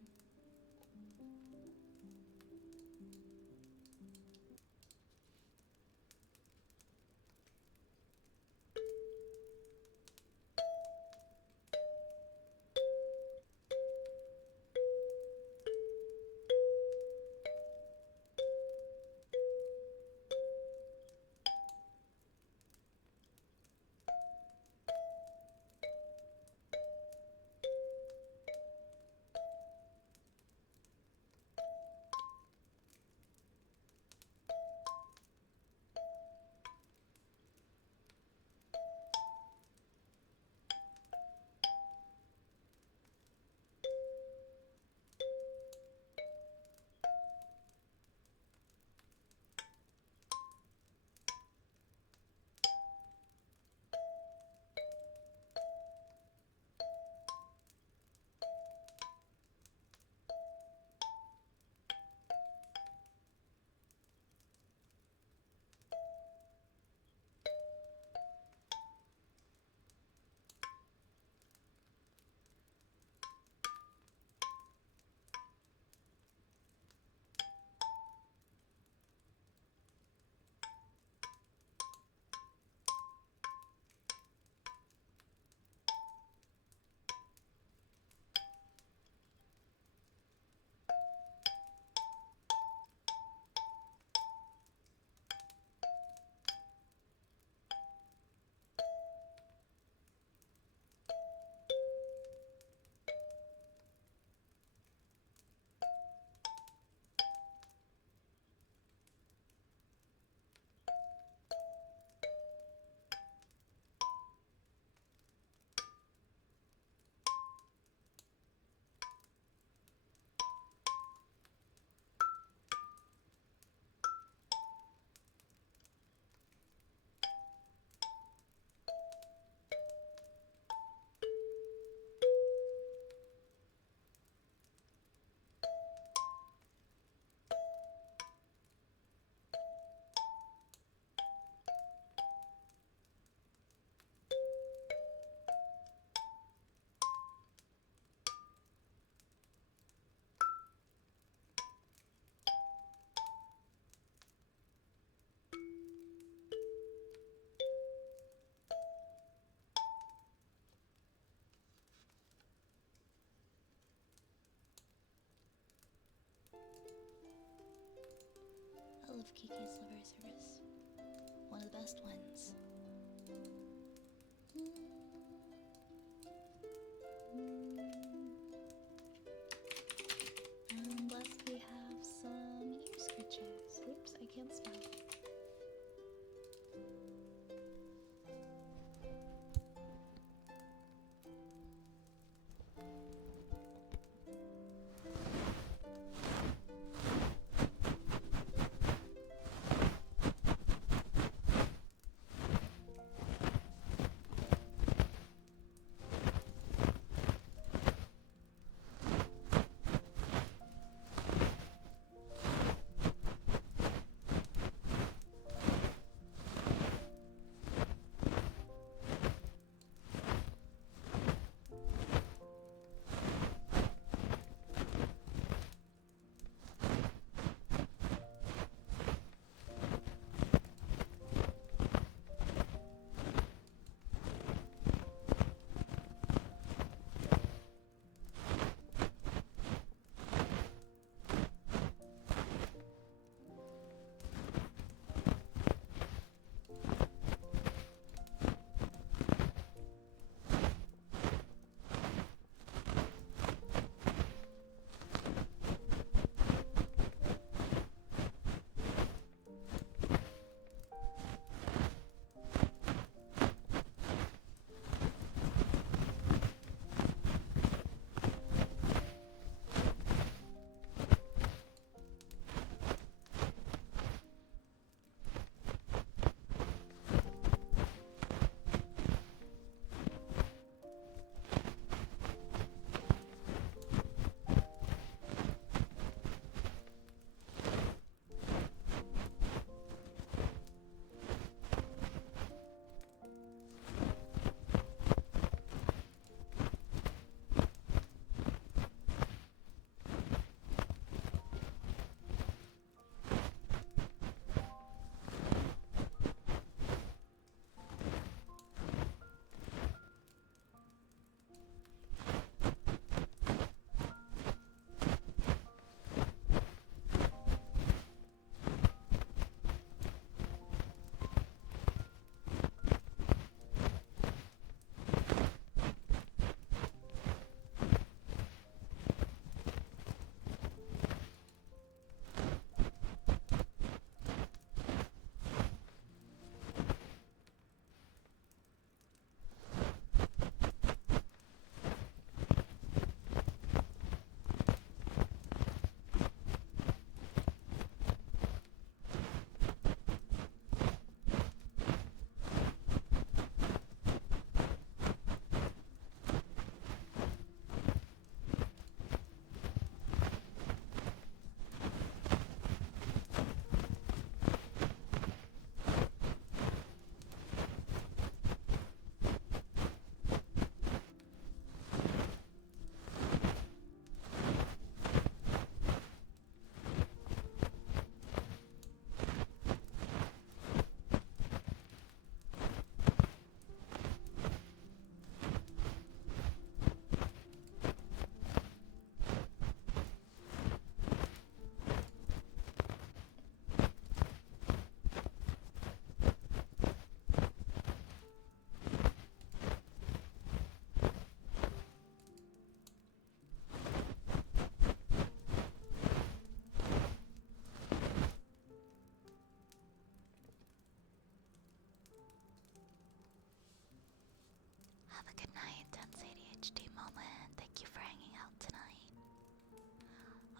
I love Kiki's liver service. One of the best ones. And last we have some ear scratches. Oops, I can't spell.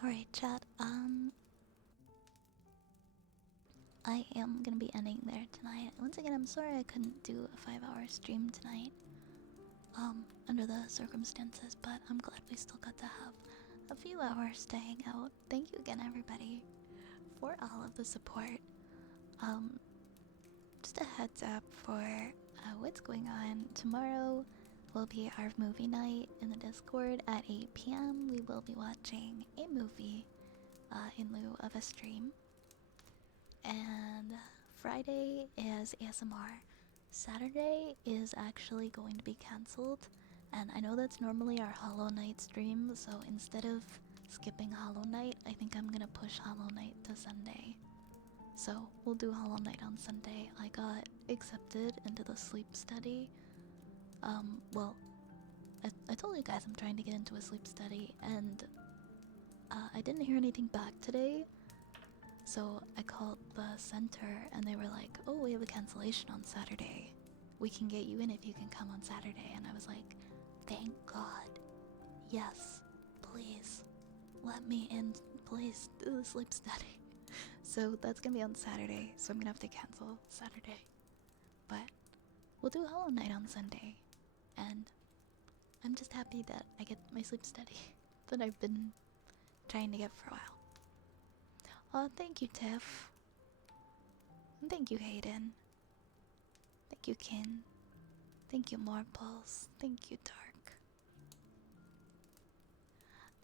Alright, chat. I am gonna be ending there tonight. Once again, I'm sorry I couldn't do a 5-hour stream tonight. Under the circumstances, but I'm glad we still got to have a few hours to hang out. Thank you again, everybody, for all of the support. Just a heads up for what's going on. Tomorrow will be our movie night in the Discord at 8 p.m. We will be watching a movie in lieu of a stream. And Friday is ASMR. Saturday is actually going to be cancelled. And I know that's normally our Hollow Knight stream, so instead of skipping Hollow Knight, I think I'm gonna push Hollow Knight to Sunday. So we'll do Hollow Knight on Sunday. I got accepted into the sleep study. Well, I told you guys I'm trying to get into a sleep study, and I didn't hear anything back today. So I called the center, and they were like, "Oh, we have a cancellation on Saturday. We can get you in if you can come on Saturday." And I was like, "Thank God. Yes, please. Let me in. Please do the sleep study." So that's gonna be on Saturday, so I'm gonna have to cancel Saturday. But we'll do Hollow Knight on Sunday. And I'm just happy that I get my sleep study that I've been trying to get for a while. Oh, thank you, Tiff. And thank you, Hayden. Thank you, Kin. Thank you, Marples. Thank you, Dark.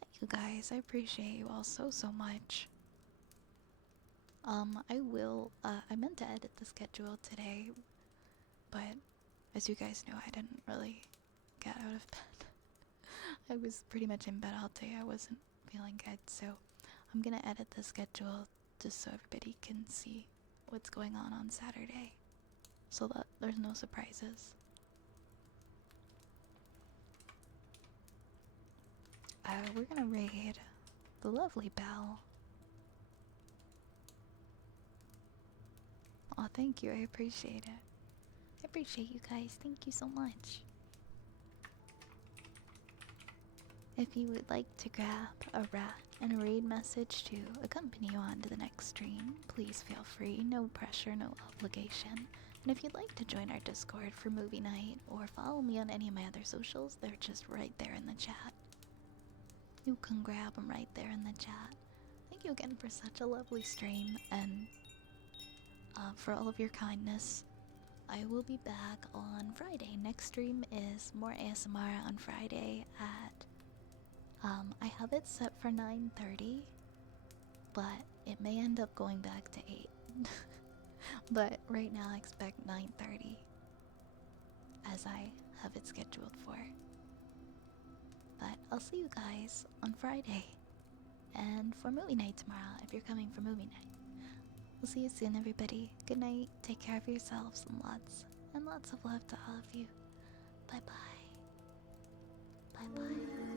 Thank you, guys. I appreciate you all so much. I meant to edit the schedule today, but as you guys know, I didn't really get out of bed. I was pretty much in bed all day. I wasn't feeling good, so I'm gonna edit the schedule just so everybody can see what's going on Saturday, so that there's no surprises. We're gonna raid the lovely Belle. Oh, thank you. I appreciate it. I appreciate you guys. Thank you so much. If you would like to grab a rat and a raid message to accompany you on to the next stream, please feel free. No pressure, no obligation. And if you'd like to join our Discord for movie night or follow me on any of my other socials, they're just right there in the chat. You can grab them right there in the chat. Thank you again for such a lovely stream, and for all of your kindness. I will be back on Friday. Next stream is more ASMR on Friday at I have it set for 9:30, but it may end up going back to 8. But right now I expect 9:30 as I have it scheduled for. But I'll see you guys on Friday and for movie night tomorrow if you're coming for movie night. We'll see you soon, everybody. Good night, take care of yourselves, and lots of love to all of you. Bye bye. Bye bye.